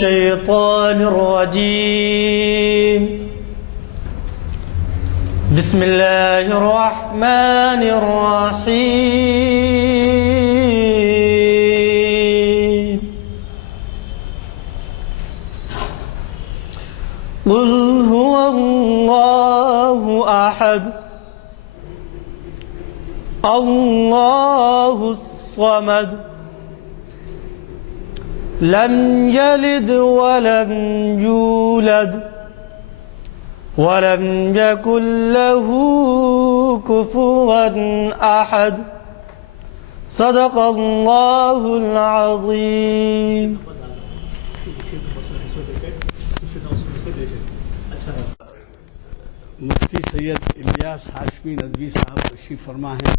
الشيطان الرجيم. بسم الله الرحمن الرحيم. قل هو الله أحد الله الصمد لم يلد ولم يولد ولم يكن له كفوا أحد. صدق الله العظيم. مفتی سید الیاس ہاشمی ندوی صاحب تشریف فرما ہیں.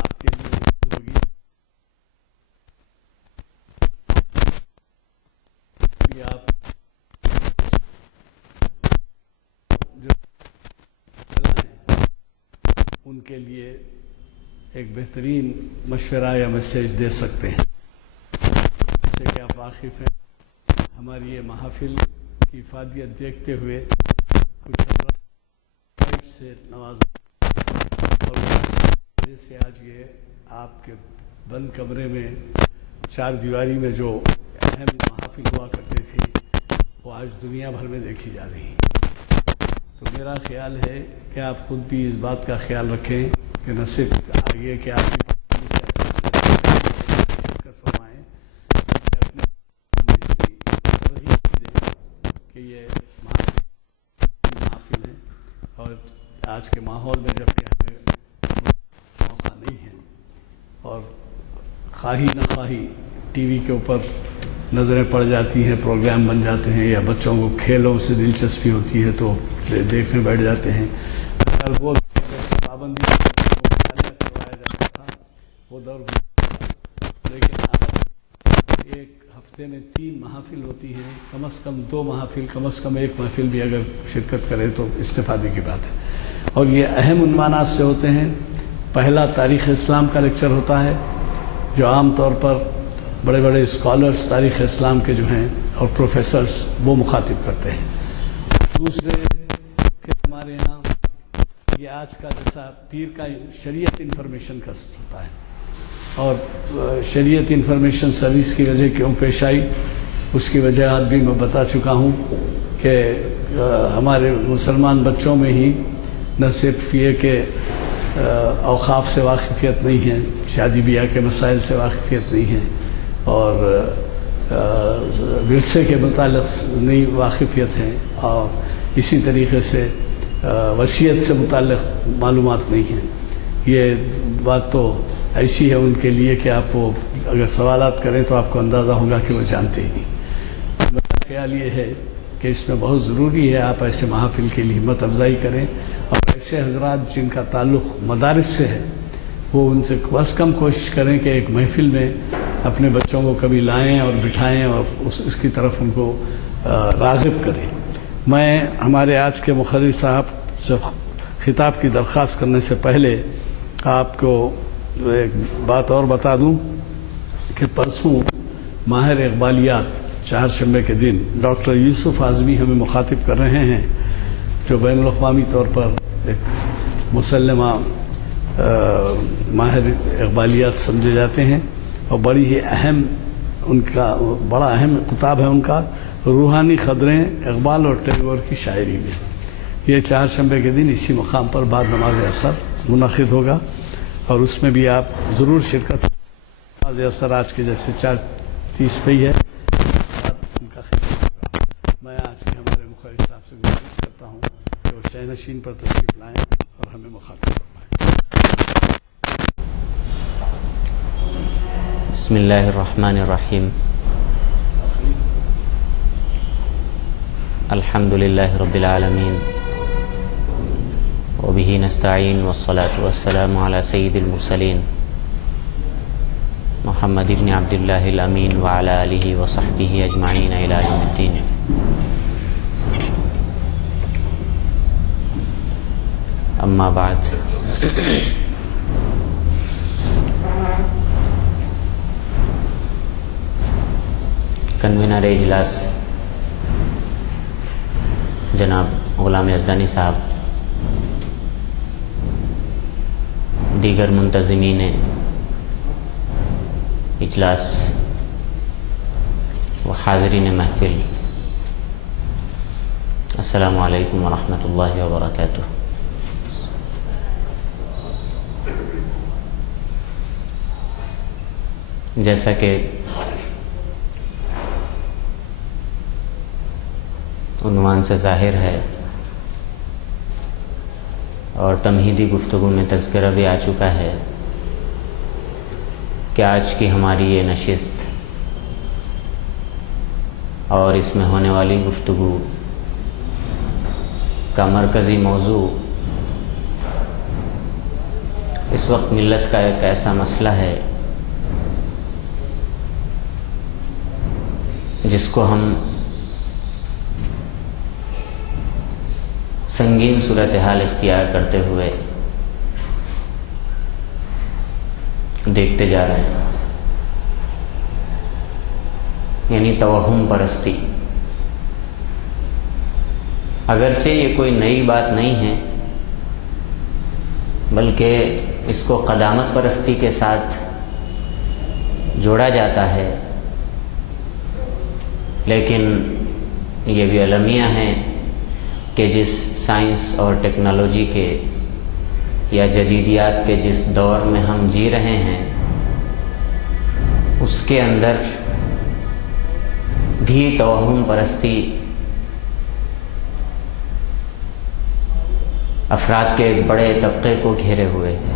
آپ کے لیے ہوگی آپ جو ان کے لیے ایک بہترین مشورہ یا میسیج دے سکتے ہیں. جیسے کہ آپ واقف ہیں ہماری یہ محافل کی افادیت دیکھتے ہوئے کچھ سے نواز سے آج یہ آپ کے بند کمرے میں چار دیواری میں جو اہم محافل ہوا کرتے تھے وہ آج دنیا بھر میں دیکھی جا رہی ہیں. تو میرا خیال ہے کہ آپ خود بھی اس بات کا خیال رکھیں کہ نہ صرف آگے کہ آپ فرمائیں کہ یہ محافل ہیں اور آج کے ماحول میں جب کہ ہمیں موقع نہیں ہے اور خواہی نہ خواہی ٹی وی کے اوپر نظریں پڑ جاتی ہیں، پروگرام بن جاتے ہیں یا بچوں کو کھیلوں سے دلچسپی ہوتی ہے تو دیکھنے بیٹھ جاتے ہیں. وہ پابندی کروایا جاتا تھا وہ دور لیکن ایک ہفتے میں 3 محافل ہوتی ہیں، کم از کم 2 محافل، کم از کم 1 محفل بھی اگر شرکت کرے تو استفادے کی بات ہے. اور یہ اہم عنوانات سے ہوتے ہیں. پہلا تاریخ اسلام کا لیکچر ہوتا ہے جو عام طور پر بڑے بڑے اسکالرز تاریخ اسلام کے جو ہیں اور پروفیسرز وہ مخاطب کرتے ہیں. دوسرے پھر ہمارے یہاں یہ آج کا جیسا پیر کا شریعت انفارمیشن کا ہوتا ہے اور شریعت انفارمیشن سروس کی وجہ کیوں پیش آئی اس کی وجہات بھی میں بتا چکا ہوں کہ ہمارے مسلمان بچوں میں ہی نہ صرف یہ کہ اوقاف سے واقفیت نہیں ہے، شادی بیاہ کے مسائل سے واقفیت نہیں ہے اور ورثے کے متعلق نئی واقفیت ہے اور اسی طریقے سے وصیت سے متعلق معلومات نہیں ہیں. یہ بات تو ایسی ہے ان کے لیے کہ آپ وہ اگر سوالات کریں تو آپ کو اندازہ ہوگا کہ وہ جانتے ہی نہیں. میرا خیال یہ ہے کہ اس میں بہت ضروری ہے آپ ایسے محافل کے لیے ہمت افزائی کریں اور ایسے حضرات جن کا تعلق مدارس سے ہے وہ ان سے بس کم کوشش کریں کہ ایک محفل میں اپنے بچوں کو کبھی لائیں اور بٹھائیں اور اس کی طرف ان کو راغب کریں. میں ہمارے آج کے مقرر صاحب سے خطاب کی درخواست کرنے سے پہلے آپ کو ایک بات اور بتا دوں کہ پرسوں ماہر اقبالیات چہارشنبے کے دن ڈاکٹر یوسف اعظمی ہمیں مخاطب کر رہے ہیں جو بین الاقوامی طور پر ایک مسلمہ ماہر اقبالیات سمجھے جاتے ہیں اور بڑی ہی اہم ان کا بڑا اہم کتاب ہے ان کا روحانی قدریں اقبال اور ٹیگور کی شاعری میں. یہ چہارشنبے کے دن اسی مقام پر بعد نماز عصر منعقد ہوگا اور اس میں بھی آپ ضرور شرکت. نماز عصر آج کے جیسے 4:30 پہ ہی ہے خیر صاحب سے گزارش کرتا ہوں کہ وہ شہ نشین پر تشریف لائیں اور ہمیں مخاطب فرمائیں۔ بسم اللہ الرحمن الرحیم، الحمد للہ رب العالمین، وبہ نستعین، والصلاة والسلام علی سید المرسلین محمد بن عبد اللہ الامین وعلی آلہ وصحبہ اجمعین الی یوم الدین۔ اما بعد، کنوینر اجلاس جناب غلام یزدانی صاحب، دیگر منتظمین اجلاس و حاضرین محفل، السلام علیکم ورحمۃ اللہ وبرکاتہ۔ جیسا کہ عنوان سے ظاہر ہے اور تمہیدی گفتگو میں تذکرہ بھی آ چکا ہے کہ آج کی ہماری یہ نشست اور اس میں ہونے والی گفتگو کا مرکزی موضوع اس وقت ملت کا ایک ایسا مسئلہ ہے جس کو ہم سنگین صورتحال اختیار کرتے ہوئے دیکھتے جا رہے ہیں، یعنی توہم پرستی۔ اگرچہ یہ کوئی نئی بات نہیں ہے، بلکہ اس کو قدامت پرستی کے ساتھ جوڑا جاتا ہے، لیکن یہ بھی المیہ ہیں کہ جس سائنس اور ٹیکنالوجی کے یا جدیدیات کے جس دور میں ہم جی رہے ہیں اس کے اندر بھی توہم پرستی افراد کے ایک بڑے طبقے کو گھیرے ہوئے ہے۔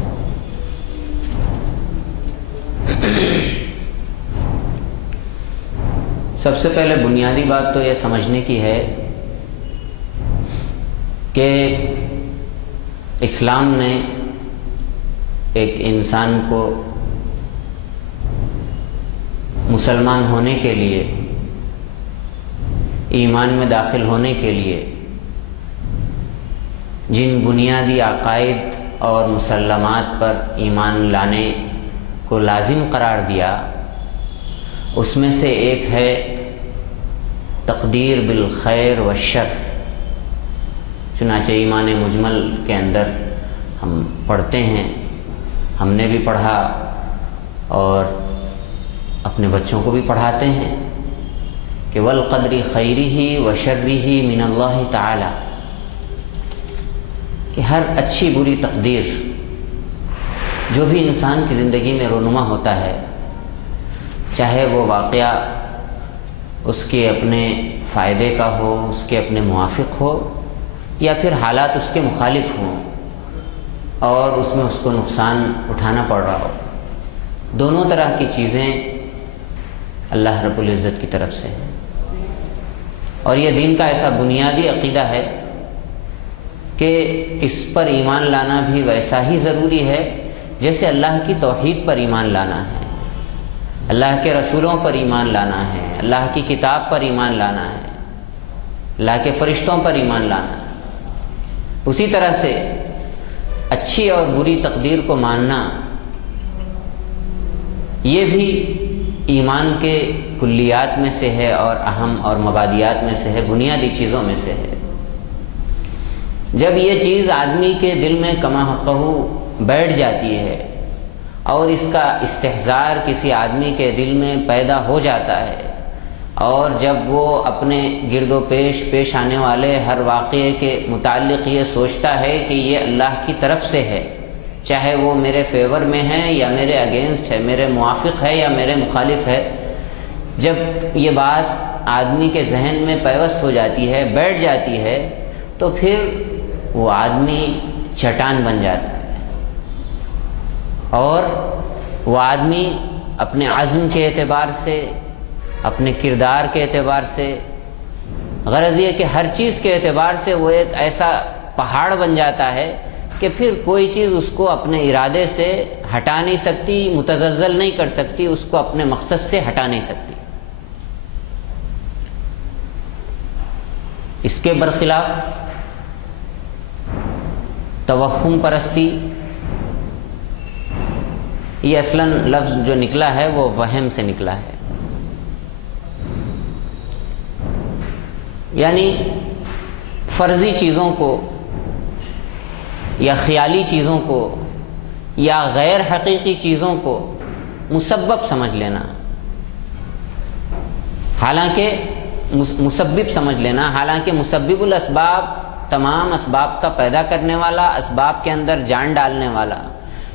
سب سے پہلے بنیادی بات تو یہ سمجھنے کی ہے کہ اسلام نے ایک انسان کو مسلمان ہونے کے لیے، ایمان میں داخل ہونے کے لیے جن بنیادی عقائد اور مسلمات پر ایمان لانے کو لازم قرار دیا، اس میں سے ایک ہے تقدیر بالخیر والشر۔ چنانچہ ایمان مجمل کے اندر ہم پڑھتے ہیں، ہم نے بھی پڑھا اور اپنے بچوں کو بھی پڑھاتے ہیں کہ والقدر خیرہ وشرہ من اللہ تعالی، کہ ہر اچھی بری تقدیر جو بھی انسان کی زندگی میں رونما ہوتا ہے، چاہے وہ واقعہ اس کے اپنے فائدے کا ہو، اس کے اپنے موافق ہو، یا پھر حالات اس کے مخالف ہوں اور اس میں اس کو نقصان اٹھانا پڑ رہا ہو، دونوں طرح کی چیزیں اللہ رب العزت کی طرف سے ہیں۔ اور یہ دین کا ایسا بنیادی عقیدہ ہے کہ اس پر ایمان لانا بھی ویسا ہی ضروری ہے جیسے اللہ کی توحید پر ایمان لانا ہے، اللہ کے رسولوں پر ایمان لانا ہے، اللہ کی کتاب پر ایمان لانا ہے، اللہ کے فرشتوں پر ایمان لانا ہے۔ اسی طرح سے اچھی اور بری تقدیر کو ماننا یہ بھی ایمان کے کلیات میں سے ہے اور اہم اور مبادیات میں سے ہے، بنیادی چیزوں میں سے ہے۔ جب یہ چیز آدمی کے دل میں کما حقہ بیٹھ جاتی ہے اور اس کا استحضار کسی آدمی کے دل میں پیدا ہو جاتا ہے، اور جب وہ اپنے گرد و پیش آنے والے ہر واقعے کے متعلق یہ سوچتا ہے کہ یہ اللہ کی طرف سے ہے، چاہے وہ میرے فیور میں ہے یا میرے اگینسٹ ہے، میرے موافق ہے یا میرے مخالف ہے، جب یہ بات آدمی کے ذہن میں پیوست ہو جاتی ہے، بیٹھ جاتی ہے، تو پھر وہ آدمی چٹان بن جاتا ہے، اور وہ آدمی اپنے عزم کے اعتبار سے، اپنے کردار کے اعتبار سے، غرض یہ کہ ہر چیز کے اعتبار سے وہ ایک ایسا پہاڑ بن جاتا ہے کہ پھر کوئی چیز اس کو اپنے ارادے سے ہٹا نہیں سکتی، متزلزل نہیں کر سکتی، اس کو اپنے مقصد سے ہٹا نہیں سکتی۔ اس کے برخلاف توہم پرستی، یہ اصلاً لفظ جو نکلا ہے وہ وہم سے نکلا ہے، یعنی فرضی چیزوں کو یا خیالی چیزوں کو یا غیر حقیقی چیزوں کو مسبب سمجھ لینا، حالانکہ مسبب سمجھ لینا، حالانکہ مسبب الاسباب، تمام اسباب کا پیدا کرنے والا، اسباب کے اندر جان ڈالنے والا،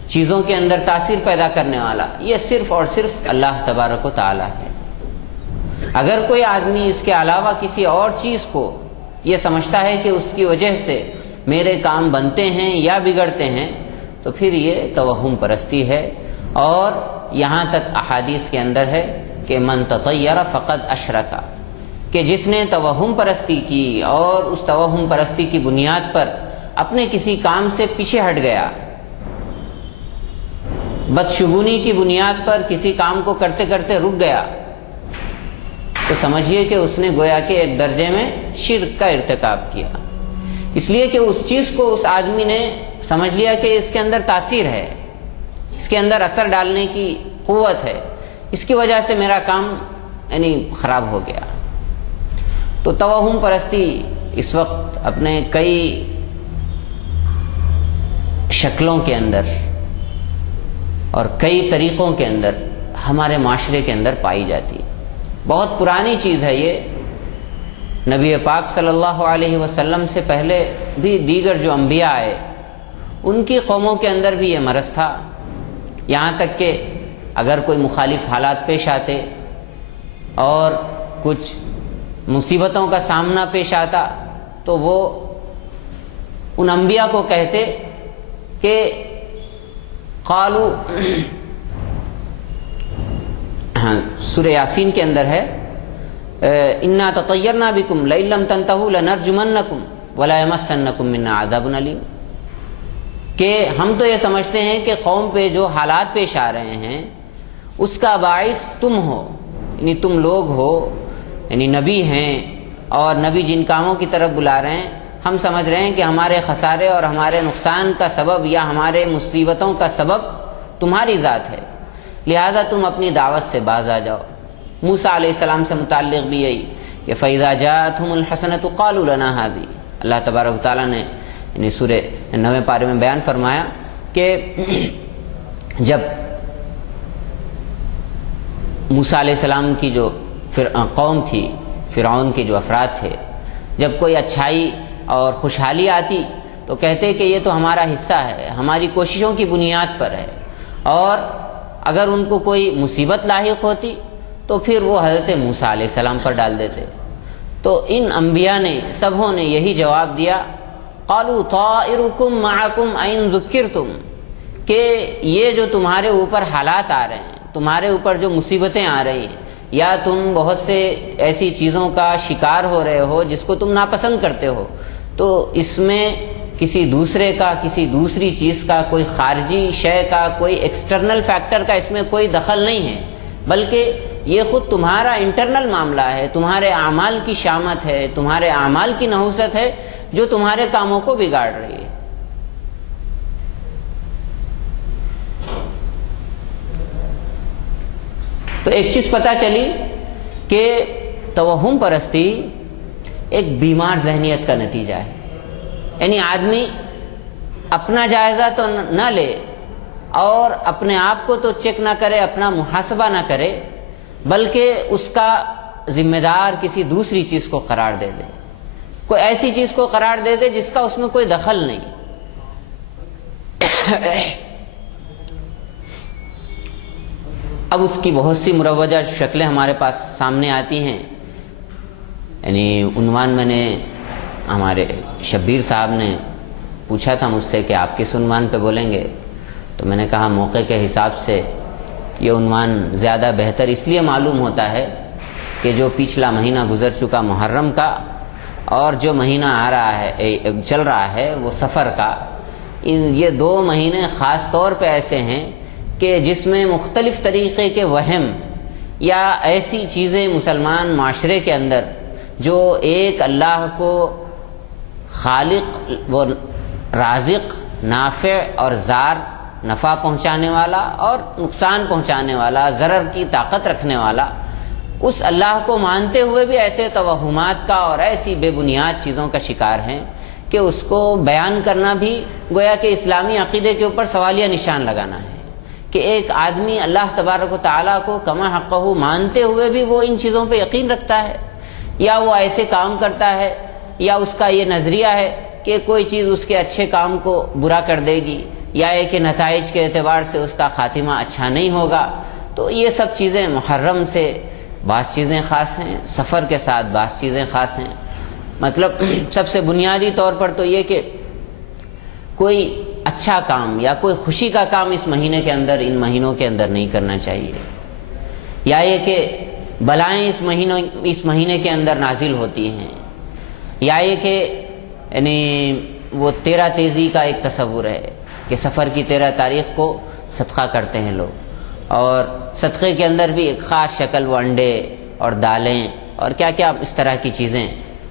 چیزوں کے اندر تاثیر پیدا کرنے والا، یہ صرف اور صرف اللہ تبارک و تعالی ہے۔ اگر کوئی آدمی اس کے علاوہ کسی اور چیز کو یہ سمجھتا ہے کہ اس کی وجہ سے میرے کام بنتے ہیں یا بگڑتے ہیں، تو پھر یہ توہم پرستی ہے، اور یہاں تک احادیث کے اندر ہے کہ من تطیر فقد اشرک، کہ جس نے توہم پرستی کی اور اس توہم پرستی کی بنیاد پر اپنے کسی کام سے پیچھے ہٹ گیا، بدشگونی کی بنیاد پر کسی کام کو کرتے کرتے رک گیا، تو سمجھیے کہ اس نے گویا کہ ایک درجے میں شرک کا ارتکاب کیا، اس لیے کہ اس چیز کو اس آدمی نے سمجھ لیا کہ اس کے اندر تاثیر ہے، اس کے اندر اثر ڈالنے کی قوت ہے، اس کی وجہ سے میرا کام یعنی خراب ہو گیا۔ تو توہم پرستی اس وقت اپنے کئی شکلوں کے اندر اور کئی طریقوں کے اندر ہمارے معاشرے کے اندر پائی جاتی ہے۔ بہت پرانی چیز ہے یہ، نبی پاک صلی اللہ علیہ وسلم سے پہلے بھی دیگر جو انبیاء آئے ان کی قوموں کے اندر بھی یہ مرض تھا، یہاں تک کہ اگر کوئی مخالف حالات پیش آتے اور کچھ مصیبتوں کا سامنا پیش آتا تو وہ ان انبیاء کو کہتے کہ قالو، سورہ یاسین کے اندر ہے انا تطیرنا بکم لئن لم تنتہوا لنرجمنکم ولا یمسنکم منا عذاب علیم، کہ ہم تو یہ سمجھتے ہیں کہ قوم پہ جو حالات پیش آ رہے ہیں اس کا باعث تم ہو، یعنی تم لوگ ہو، یعنی نبی ہیں، اور نبی جن کاموں کی طرف بلا رہے ہیں ہم سمجھ رہے ہیں کہ ہمارے خسارے اور ہمارے نقصان کا سبب یا ہمارے مصیبتوں کا سبب تمہاری ذات ہے، لہذا تم اپنی دعوت سے باز آ جاؤ۔ موسیٰ علیہ السلام سے متعلق بھی یہی کہ فَإِذَا جَاءَتْهُمُ الْحَسَنَةُ قَالُوا لَنَا هَذِهِ، اللہ تبارک و تعالیٰ نے یعنی سورہ 9 پارے میں بیان فرمایا کہ جب موسیٰ علیہ السلام کی جو قوم تھی، فرعون کے جو افراد تھے، جب کوئی اچھائی اور خوشحالی آتی تو کہتے کہ یہ تو ہمارا حصہ ہے، ہماری کوششوں کی بنیاد پر ہے، اور اگر ان کو کوئی مصیبت لاحق ہوتی تو پھر وہ حضرت موسیٰ علیہ السلام پر ڈال دیتے۔ تو ان انبیاء نے سبوں نے یہی جواب دیا، قالوا طائرکم معکم ان ذکرتم، کہ یہ جو تمہارے اوپر حالات آ رہے ہیں، تمہارے اوپر جو مصیبتیں آ رہی ہیں، یا تم بہت سے ایسی چیزوں کا شکار ہو رہے ہو جس کو تم ناپسند کرتے ہو، تو اس میں کسی دوسرے کا، کسی دوسری چیز کا، کوئی خارجی شے کا، کوئی ایکسٹرنل فیکٹر کا اس میں کوئی دخل نہیں ہے، بلکہ یہ خود تمہارا انٹرنل معاملہ ہے، تمہارے اعمال کی شامت ہے، تمہارے اعمال کی نحوست ہے جو تمہارے کاموں کو بگاڑ رہی ہے۔ تو ایک چیز پتہ چلی کہ توہم پرستی ایک بیمار ذہنیت کا نتیجہ ہے، یعنی آدمی اپنا جائزہ تو نہ لے اور اپنے آپ کو تو چیک نہ کرے، اپنا محاسبہ نہ کرے، بلکہ اس کا ذمہ دار کسی دوسری چیز کو قرار دے دے، کوئی ایسی چیز کو قرار دے دے جس کا اس میں کوئی دخل نہیں۔ اب اس کی بہت سی مروجہ شکلیں ہمارے پاس سامنے آتی ہیں. یعنی عنوان میں نے ہمارے شبیر صاحب نے پوچھا تھا مجھ سے کہ آپ کس عنوان پہ بولیں گے، تو میں نے کہا موقع کے حساب سے یہ عنوان زیادہ بہتر اس لیے معلوم ہوتا ہے کہ جو پچھلا مہینہ گزر چکا محرم کا اور جو مہینہ آ رہا ہے چل رہا ہے وہ سفر کا، یہ 2 مہینے خاص طور پہ ایسے ہیں کہ جس میں مختلف طریقے کے وہم یا ایسی چیزیں مسلمان معاشرے کے اندر جو ایک اللہ کو خالق و رازق، نافع اور ضار، نفع پہنچانے والا اور نقصان پہنچانے والا، ضرر کی طاقت رکھنے والا، اس اللہ کو مانتے ہوئے بھی ایسے توہمات کا اور ایسی بے بنیاد چیزوں کا شکار ہیں کہ اس کو بیان کرنا بھی گویا کہ اسلامی عقیدے کے اوپر سوالیہ نشان لگانا ہے کہ ایک آدمی اللہ تبارک و تعالیٰ کو کما حقہ مانتے ہوئے بھی وہ ان چیزوں پہ یقین رکھتا ہے، یا وہ ایسے کام کرتا ہے، یا اس کا یہ نظریہ ہے کہ کوئی چیز اس کے اچھے کام کو برا کر دے گی، یا یہ کہ نتائج کے اعتبار سے اس کا خاتمہ اچھا نہیں ہوگا. تو یہ سب چیزیں محرم سے بعض چیزیں خاص ہیں، سفر کے ساتھ بعض چیزیں خاص ہیں. مطلب سب سے بنیادی طور پر تو یہ کہ کوئی اچھا کام یا کوئی خوشی کا کام اس مہینے کے اندر، ان مہینوں کے اندر نہیں کرنا چاہیے، یا یہ کہ بلائیں اس مہینے کے اندر نازل ہوتی ہیں، یا یہ کہ یعنی وہ 13 تیزی کا ایک تصور ہے کہ سفر کی 13 تاریخ کو صدقہ کرتے ہیں لوگ، اور صدقے کے اندر بھی ایک خاص شکل، وہ انڈے اور دالیں اور کیا کیا اس طرح کی چیزیں.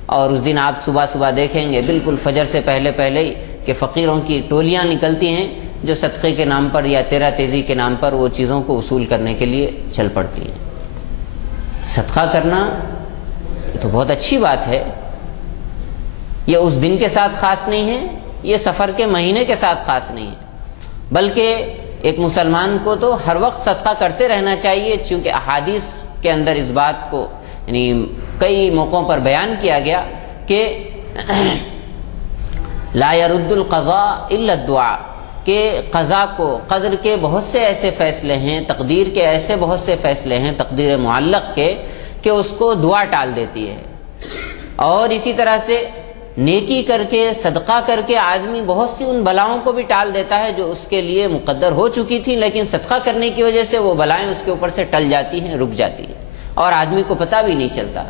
اور اس دن آپ صبح صبح دیکھیں گے بالکل فجر سے پہلے ہی کہ فقیروں کی ٹولیاں نکلتی ہیں جو صدقے کے نام پر یا 13 تیزی کے نام پر وہ چیزوں کو وصول کرنے کے لیے چل پڑتی ہیں. صدقہ کرنا یہ تو بہت اچھی بات ہے، یہ اس دن کے ساتھ خاص نہیں ہے، یہ سفر کے مہینے کے ساتھ خاص نہیں ہے، بلکہ ایک مسلمان کو تو ہر وقت صدقہ کرتے رہنا چاہیے، چونکہ احادیث کے اندر اس بات کو یعنی کئی موقعوں پر بیان کیا گیا کہ لا يرد القضاء الا الدعاء، کہ قضا کو، قدر کے بہت سے ایسے فیصلے ہیں، تقدیر کے ایسے بہت سے فیصلے ہیں، تقدیر معلق کے، کہ اس کو دعا ٹال دیتی ہے. اور اسی طرح سے نیکی کر کے، صدقہ کر کے آدمی بہت سی ان بلاؤں کو بھی ٹال دیتا ہے جو اس کے لیے مقدر ہو چکی تھی، لیکن صدقہ کرنے کی وجہ سے وہ بلائیں اس کے اوپر سے ٹل جاتی ہیں، رک جاتی ہیں اور آدمی کو پتہ بھی نہیں چلتا.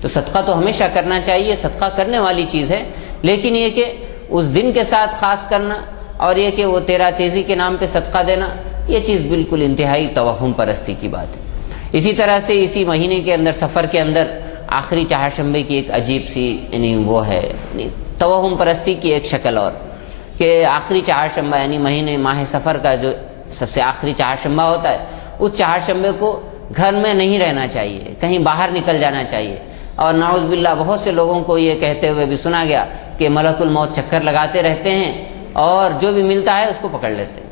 تو صدقہ تو ہمیشہ کرنا چاہیے، صدقہ کرنے والی چیز ہے، لیکن یہ کہ اس دن کے ساتھ خاص کرنا اور یہ کہ وہ 13 تیزی کے نام پہ صدقہ دینا، یہ چیز بالکل انتہائی توہم پرستی کی بات ہے. اسی طرح سے اسی مہینے کے اندر، سفر کے اندر، آخری چہارشنبے کی ایک عجیب سی یعنی وہ ہے یعنی توہم پرستی کی ایک شکل، اور کہ آخری چہارشنبہ یعنی ماہ سفر کا جو سب سے آخری چہارشنبہ ہوتا ہے، اس چہارشنبے کو گھر میں نہیں رہنا چاہیے، کہیں باہر نکل جانا چاہیے. اور نعوذ باللہ بہت سے لوگوں کو یہ کہتے ہوئے بھی سنا گیا کہ ملک الموت چکر لگاتے رہتے ہیں اور جو بھی ملتا ہے اس کو پکڑ لیتے ہیں.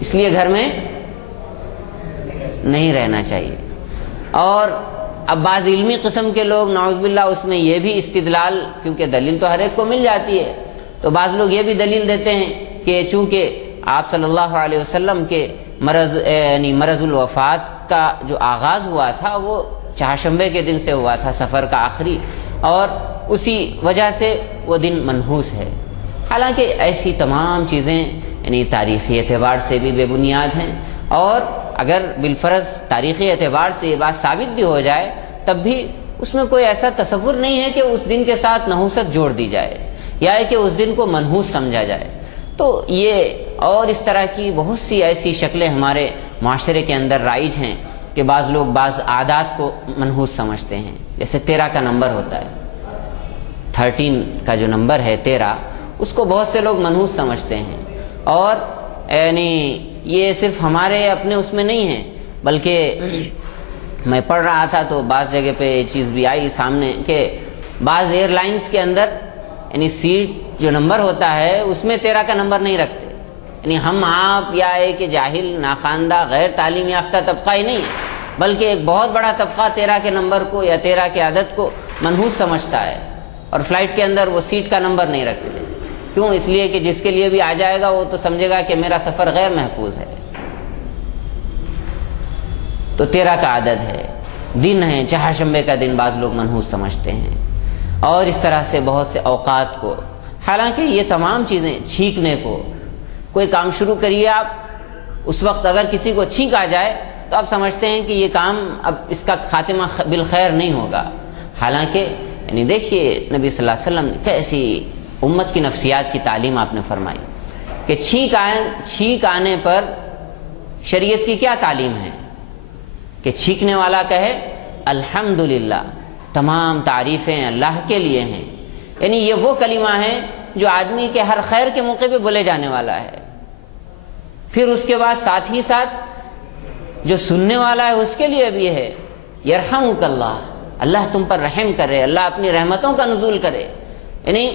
اس لیے گھر میں نہیں رہنا چاہیے. اور اب بعض علمی قسم کے لوگ نعوذ باللہ اس میں یہ بھی استدلال، کیونکہ دلیل تو ہر ایک کو مل جاتی ہے، تو بعض لوگ یہ بھی دلیل دیتے ہیں کہ چونکہ آپ صلی اللہ علیہ وسلم کے مرض الوفات کا جو آغاز ہوا تھا وہ چہارشنبے کے دن سے ہوا تھا، سفر کا آخری، اور اسی وجہ سے وہ دن منحوس ہے. حالانکہ ایسی تمام چیزیں یعنی تاریخی اعتبار سے بھی بے بنیاد ہیں، اور اگر بالفرض تاریخی اعتبار سے یہ بات ثابت بھی ہو جائے تب بھی اس میں کوئی ایسا تصور نہیں ہے کہ اس دن کے ساتھ نحوست جوڑ دی جائے یا کہ اس دن کو منحوس سمجھا جائے. تو یہ اور اس طرح کی بہت سی ایسی شکلیں ہمارے معاشرے کے اندر رائج ہیں کہ بعض لوگ بعض عادات کو منحوس سمجھتے ہیں. جیسے 13 کا نمبر ہوتا ہے، 13 کا جو نمبر ہے 13، اس کو بہت سے لوگ منحوس سمجھتے ہیں. اور یعنی یہ صرف ہمارے اپنے اس میں نہیں ہے، بلکہ میں پڑھ رہا تھا تو بعض جگہ پہ یہ چیز بھی آئی سامنے کہ بعض ایئر لائنز کے اندر یعنی سیٹ جو نمبر ہوتا ہے اس میں 13 کا نمبر نہیں رکھتے. یعنی ہم آپ یا ایک جاہل، ناخواندہ، غیر تعلیم یافتہ طبقہ ہی نہیں ہے، بلکہ ایک بہت بڑا طبقہ 13 کے نمبر کو یا 13 کے عدد کو منحوس سمجھتا ہے، اور فلائٹ کے اندر وہ سیٹ کا نمبر نہیں رکھتے. کیوں؟ اس لیے کہ جس کے لیے بھی آ جائے گا وہ تو سمجھے گا کہ میرا سفر غیر محفوظ ہے. تو 13 کا عدد ہے، دن ہے، چہارشنبے کا دن بعض لوگ منحوس سمجھتے ہیں، اور اس طرح سے بہت سے اوقات کو. حالانکہ یہ تمام چیزیں، چھینکنے کو، کوئی کام شروع کریے آپ، اس وقت اگر کسی کو چھینک آ جائے تو آپ سمجھتے ہیں کہ یہ کام اب اس کا خاتمہ بالخیر نہیں ہوگا. حالانکہ یعنی دیکھیے نبی صلی اللہ علیہ وسلم نے کیسی امت کی نفسیات کی تعلیم آپ نے فرمائی کہ چھینک آنے پر شریعت کی کیا تعلیم ہے کہ چھینکنے والا کہے الحمدللہ، تمام تعریفیں اللہ کے لیے ہیں. یعنی یہ وہ کلمہ ہے جو آدمی کے ہر خیر کے موقع پہ بولے جانے والا ہے. پھر اس کے بعد ساتھ ہی ساتھ جو سننے والا ہے اس کے لیے بھی ہے یرحمک اللہ، اللہ تم پر رحم کرے، اللہ اپنی رحمتوں کا نزول کرے. یعنی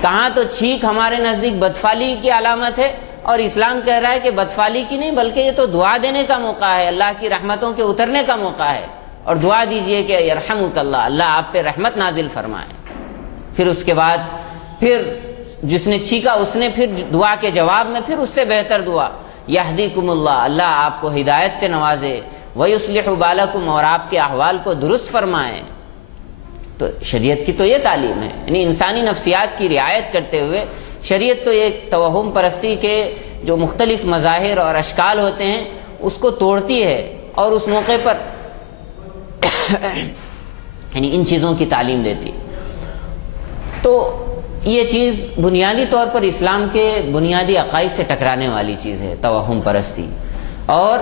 کہاں تو چھینک ہمارے نزدیک بدفعلی کی علامت ہے، اور اسلام کہہ رہا ہے کہ بدفعلی کی نہیں بلکہ یہ تو دعا دینے کا موقع ہے، اللہ کی رحمتوں کے اترنے کا موقع ہے، اور دعا دیجئے کہ یرحمک اللہ، اللہ آپ پہ رحمت نازل فرمائے. پھر اس کے بعد پھر جس نے چھینکا اس نے پھر دعا کے جواب میں پھر اس سے بہتر دعا یہدیکم اللہ، اللہ آپ کو ہدایت سے نوازے، ویصلح بالکم، اور آپ کے احوال کو درست فرمائے. تو شریعت کی تو یہ تعلیم ہے، یعنی انسانی نفسیات کی رعایت کرتے ہوئے شریعت تو ایک توہم پرستی کے جو مختلف مظاہر اور اشکال ہوتے ہیں اس کو توڑتی ہے، اور اس موقع پر یعنی ان چیزوں کی تعلیم دیتی. تو یہ چیز بنیادی طور پر اسلام کے بنیادی عقائد سے ٹکرانے والی چیز ہے، توہم پرستی. اور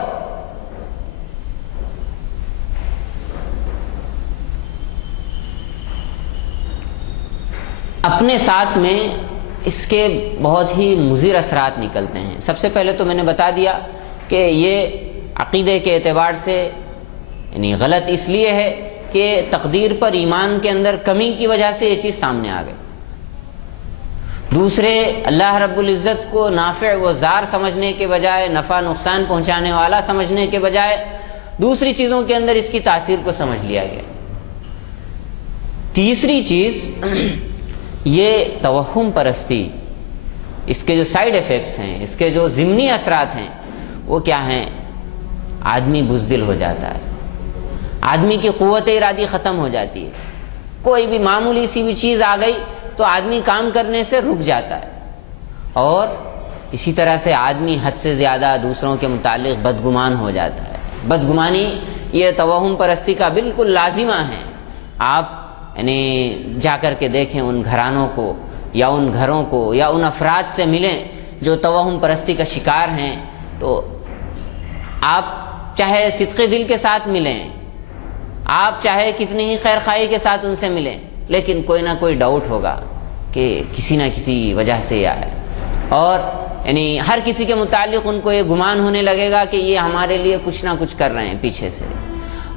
اپنے ساتھ میں اس کے بہت ہی مضر اثرات نکلتے ہیں. سب سے پہلے تو میں نے بتا دیا کہ یہ عقیدے کے اعتبار سے یعنی غلط اس لیے ہے کہ تقدیر پر ایمان کے اندر کمی کی وجہ سے یہ چیز سامنے آ گئی. دوسرے، اللہ رب العزت کو نافع و ضار سمجھنے کے بجائے، نفع نقصان پہنچانے والا سمجھنے کے بجائے دوسری چیزوں کے اندر اس کی تاثیر کو سمجھ لیا گیا. تیسری چیز، یہ توہم پرستی، اس کے جو سائیڈ ایفیکٹس ہیں، اس کے جو ضمنی اثرات ہیں وہ کیا ہیں؟ آدمی بزدل ہو جاتا ہے، آدمی کی قوت ارادی ختم ہو جاتی ہے. کوئی بھی معمولی سی بھی چیز آ گئی تو آدمی کام کرنے سے رک جاتا ہے، اور اسی طرح سے آدمی حد سے زیادہ دوسروں کے متعلق بدگمان ہو جاتا ہے. بدگمانی یہ توہم پرستی کا بالکل لازمہ ہے. آپ یعنی جا کر کے دیکھیں ان گھرانوں کو یا ان گھروں کو یا ان افراد سے ملیں جو توہم پرستی کا شکار ہیں، تو آپ چاہے صدق دل کے ساتھ ملیں، آپ چاہے کتنی ہی خیر خواہی کے ساتھ ان سے ملیں، لیکن کوئی نہ کوئی ڈاؤٹ ہوگا کہ کسی نہ کسی وجہ سے یہ آئے. اور یعنی ہر کسی کے متعلق ان کو یہ گمان ہونے لگے گا کہ یہ ہمارے لیے کچھ نہ کچھ کر رہے ہیں پیچھے سے.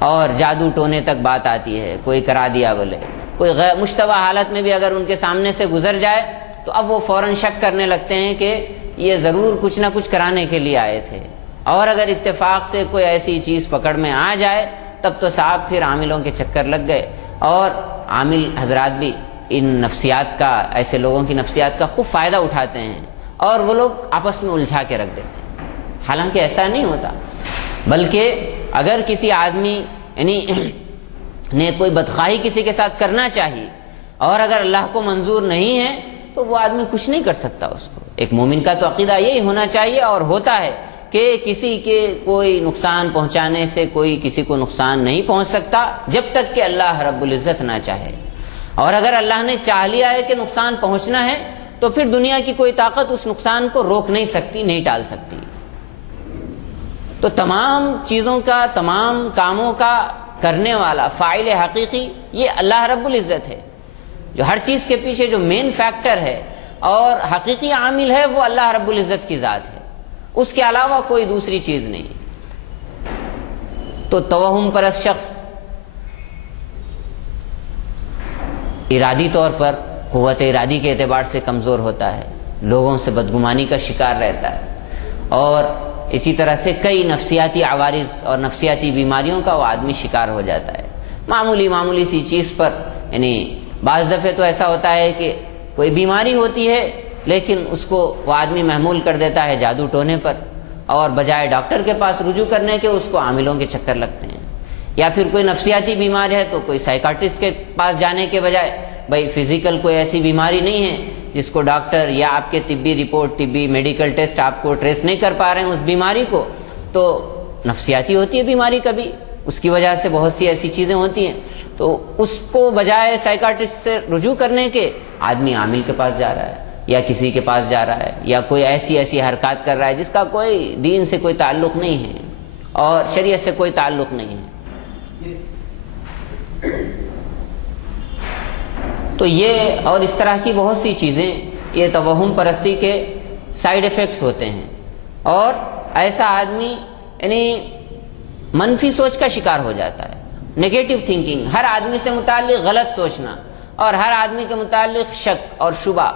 اور جادو ٹونے تک بات آتی ہے، کوئی کرا دیا بولے. کوئی غیر مشتبہ حالت میں بھی اگر ان کے سامنے سے گزر جائے تو اب وہ فوراً شک کرنے لگتے ہیں کہ یہ ضرور کچھ نہ کچھ کرانے کے لیے آئے تھے. اور اگر اتفاق سے کوئی ایسی چیز پکڑ میں آ جائے تب تو صاحب پھر عاملوں کے چکر لگ گئے. اور عامل حضرات بھی ان نفسیات کا، ایسے لوگوں کی نفسیات کا خوب فائدہ اٹھاتے ہیں، اور وہ لوگ آپس میں الجھا کے رکھ دیتے ہیں. حالانکہ ایسا نہیں ہوتا، بلکہ اگر کسی آدمی یعنی نے کوئی بدخواہی کسی کے ساتھ کرنا چاہیے اور اگر اللہ کو منظور نہیں ہے تو وہ آدمی کچھ نہیں کر سکتا اس کو. ایک مومن کا تو عقیدہ یہی ہونا چاہیے اور ہوتا ہے کہ کسی کے کوئی نقصان پہنچانے سے کوئی کسی کو نقصان نہیں پہنچ سکتا جب تک کہ اللہ رب العزت نہ چاہے. اور اگر اللہ نے چاہ لیا ہے کہ نقصان پہنچنا ہے تو پھر دنیا کی کوئی طاقت اس نقصان کو روک نہیں سکتی، نہیں ٹال سکتی. تو تمام چیزوں کا، تمام کاموں کا کرنے والا فاعل حقیقی یہ اللہ رب العزت ہے. جو ہر چیز کے پیچھے جو مین فیکٹر ہے اور حقیقی عامل ہے وہ اللہ رب العزت کی ذات ہے، اس کے علاوہ کوئی دوسری چیز نہیں. تو توہم پرست شخص ارادی طور پر، قوت ارادی کے اعتبار سے کمزور ہوتا ہے، لوگوں سے بدگمانی کا شکار رہتا ہے، اور اسی طرح سے کئی نفسیاتی عوارض اور نفسیاتی بیماریوں کا وہ آدمی شکار ہو جاتا ہے. معمولی سی چیز پر، یعنی بعض دفعے تو ایسا ہوتا ہے کہ کوئی بیماری ہوتی ہے لیکن اس کو وہ آدمی محمول کر دیتا ہے جادو ٹونے پر، اور بجائے ڈاکٹر کے پاس رجوع کرنے کے اس کو عاملوں کے چکر لگتے ہیں. یا پھر کوئی نفسیاتی بیماری ہے تو کوئی سائیکاٹرسٹ کے پاس جانے کے بجائے بھائی فزیکل کوئی ایسی بیماری نہیں ہے جس کو ڈاکٹر یا آپ کے طبی رپورٹ، طبی میڈیکل ٹیسٹ آپ کو ٹریس نہیں کر پا رہے ہیں اس بیماری کو، تو نفسیاتی ہوتی ہے بیماری کبھی، اس کی وجہ سے بہت سی ایسی چیزیں ہوتی ہیں، تو اس کو بجائے سائیکاٹرسٹ سے رجوع کرنے کے آدمی عامل کے پاس جا رہا ہے یا کسی کے پاس جا رہا ہے یا کوئی ایسی حرکات کر رہا ہے جس کا کوئی دین سے کوئی تعلق نہیں ہے اور شریعت سے کوئی تعلق نہیں ہے۔ تو یہ اور اس طرح کی بہت سی چیزیں یہ توہم پرستی کے سائیڈ ایفیکٹس ہوتے ہیں، اور ایسا آدمی یعنی منفی سوچ کا شکار ہو جاتا ہے، نیگیٹو تھنکنگ، ہر آدمی سے متعلق غلط سوچنا اور ہر آدمی کے متعلق شک اور شبہ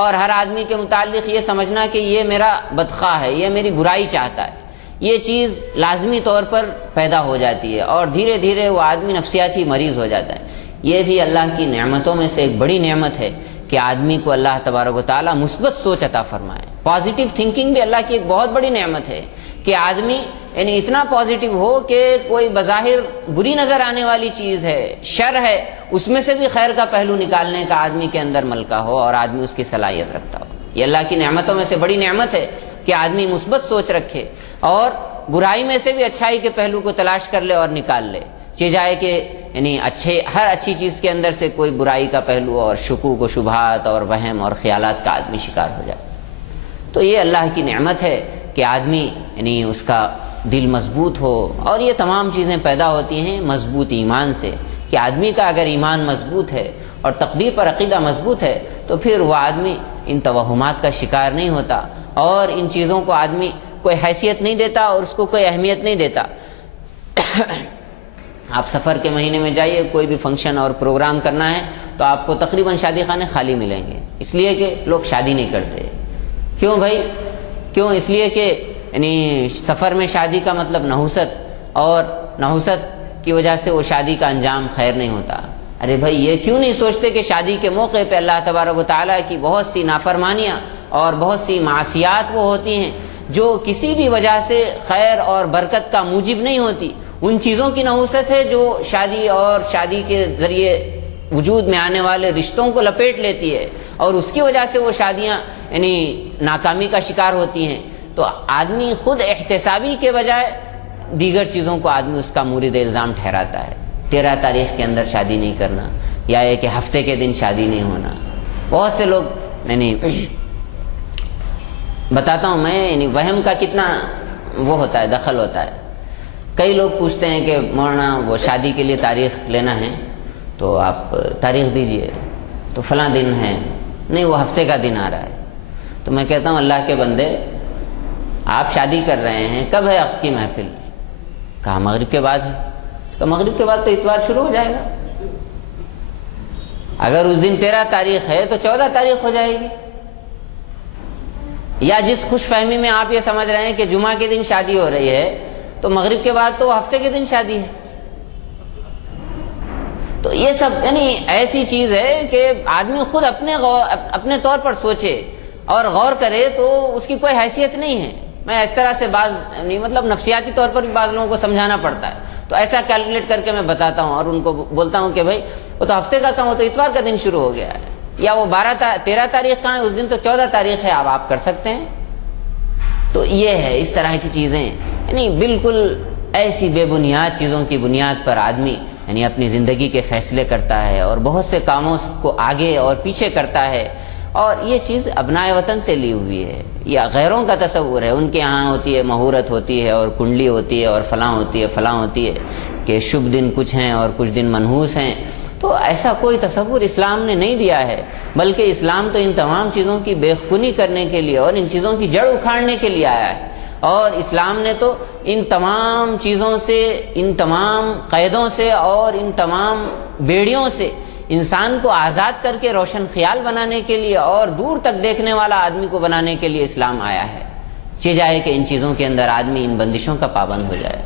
اور ہر آدمی کے متعلق یہ سمجھنا کہ یہ میرا بدخواہ ہے، یہ میری برائی چاہتا ہے، یہ چیز لازمی طور پر پیدا ہو جاتی ہے اور دھیرے دھیرے وہ آدمی نفسیاتی مریض ہو جاتا ہے۔ یہ بھی اللہ کی نعمتوں میں سے ایک بڑی نعمت ہے کہ آدمی کو اللہ تبارک و تعالیٰ مثبت سوچ عطا فرمائے۔ پازیٹیو تھنکنگ بھی اللہ کی ایک بہت بڑی نعمت ہے کہ آدمی یعنی اتنا پازیٹیو ہو کہ کوئی بظاہر بری نظر آنے والی چیز ہے، شر ہے، اس میں سے بھی خیر کا پہلو نکالنے کا آدمی کے اندر ملکہ ہو اور آدمی اس کی صلاحیت رکھتا ہو۔ یہ اللہ کی نعمتوں میں سے بڑی نعمت ہے کہ آدمی مثبت سوچ رکھے اور برائی میں سے بھی اچھائی کے پہلو کو تلاش کر لے اور نکال لے، چاہے جائے کہ یعنی ہر اچھی چیز کے اندر سے کوئی برائی کا پہلو اور شکوک و شبہات اور وہم اور خیالات کا آدمی شکار ہو جائے۔ تو یہ اللہ کی نعمت ہے کہ آدمی یعنی اس کا دل مضبوط ہو، اور یہ تمام چیزیں پیدا ہوتی ہیں مضبوط ایمان سے، کہ آدمی کا اگر ایمان مضبوط ہے اور تقدیر پر عقیدہ مضبوط ہے تو پھر وہ آدمی ان توہمات کا شکار نہیں ہوتا اور ان چیزوں کو آدمی کوئی حیثیت نہیں دیتا اور اس کو کوئی اہمیت نہیں دیتا۔ آپ سفر کے مہینے میں جائیے، کوئی بھی فنکشن اور پروگرام کرنا ہے تو آپ کو تقریباً شادی خانے خالی ملیں گے، اس لیے کہ لوگ شادی نہیں کرتے۔ کیوں بھائی؟ کیوں؟ اس لیے کہ یعنی سفر میں شادی کا مطلب نحوست، اور نحوست کی وجہ سے وہ شادی کا انجام خیر نہیں ہوتا۔ ارے بھائی یہ کیوں نہیں سوچتے کہ شادی کے موقع پہ اللہ تبارک و تعالیٰ کی بہت سی نافرمانیاں اور بہت سی معصیات وہ ہوتی ہیں جو کسی بھی وجہ سے خیر اور برکت کا موجب نہیں ہوتی، ان چیزوں کی نحوست ہے جو شادی اور شادی کے ذریعے وجود میں آنے والے رشتوں کو لپیٹ لیتی ہے، اور اس کی وجہ سے وہ شادیاں یعنی ناکامی کا شکار ہوتی ہیں۔ تو آدمی خود احتسابی کے بجائے دیگر چیزوں کو آدمی اس کا مورد الزام ٹھہراتا ہے۔ 13 تاریخ کے اندر شادی نہیں کرنا، یا یہ کہ ہفتے کے دن شادی نہیں ہونا۔ بہت سے لوگ یعنی بتاتا ہوں میں، یعنی وہم کا کتنا وہ ہوتا ہے، دخل ہوتا ہے۔ کئی لوگ پوچھتے ہیں کہ مولانا وہ شادی کے لیے تاریخ لینا ہے تو آپ تاریخ دیجئے، تو فلاں دن ہے، نہیں وہ ہفتے کا دن آ رہا ہے۔ تو میں کہتا ہوں اللہ کے بندے، آپ شادی کر رہے ہیں، کب ہے عقد کی محفل؟ کہا مغرب کے بعد ہے۔ تو مغرب کے بعد تو اتوار شروع ہو جائے گا، اگر اس دن 13 تاریخ ہے تو 14 تاریخ ہو جائے گی۔ یا جس خوش فہمی میں آپ یہ سمجھ رہے ہیں کہ جمعہ کے دن شادی ہو رہی ہے تو مغرب کے بعد تو ہفتے کے دن شادی ہے۔ تو یہ سب یعنی ایسی چیز ہے کہ آدمی خود اپنے طور پر سوچے اور غور کرے تو اس کی کوئی حیثیت نہیں ہے۔ میں اس طرح سے بعض نہیں مطلب نفسیاتی طور پر بھی بعض لوگوں کو سمجھانا پڑتا ہے، تو ایسا کیلکولیٹ کر کے میں بتاتا ہوں اور ان کو بولتا ہوں کہ بھائی وہ تو ہفتے کا کام، وہ تو اتوار کا دن شروع ہو گیا ہے، یا وہ 13 تاریخ کا ہے، اس دن تو 14 تاریخ ہے، آپ کر سکتے ہیں۔ تو یہ ہے اس طرح کی چیزیں، یعنی بالکل ایسی بے بنیاد چیزوں کی بنیاد پر آدمی یعنی اپنی زندگی کے فیصلے کرتا ہے اور بہت سے کاموں کو آگے اور پیچھے کرتا ہے، اور یہ چیز ابنائے وطن سے لی ہوئی ہے یا غیروں کا تصور ہے۔ ان کے یہاں ہوتی ہے، مہورت ہوتی ہے اور کنڈلی ہوتی ہے اور فلاں ہوتی ہے فلاں ہوتی ہے کہ شبھ دن کچھ ہیں اور کچھ دن منحوس ہیں۔ تو ایسا کوئی تصور اسلام نے نہیں دیا ہے، بلکہ اسلام تو ان تمام چیزوں کی بےخونی کرنے کے لیے اور ان چیزوں کی جڑ اکھاڑنے کے لیے آیا ہے، اور اسلام نے تو ان تمام چیزوں سے، ان تمام قیدوں سے اور ان تمام بیڑیوں سے انسان کو آزاد کر کے روشن خیال بنانے کے لیے اور دور تک دیکھنے والا آدمی کو بنانے کے لیے اسلام آیا ہے، چاہے جائے کہ ان چیزوں کے اندر آدمی ان بندشوں کا پابند ہو جائے۔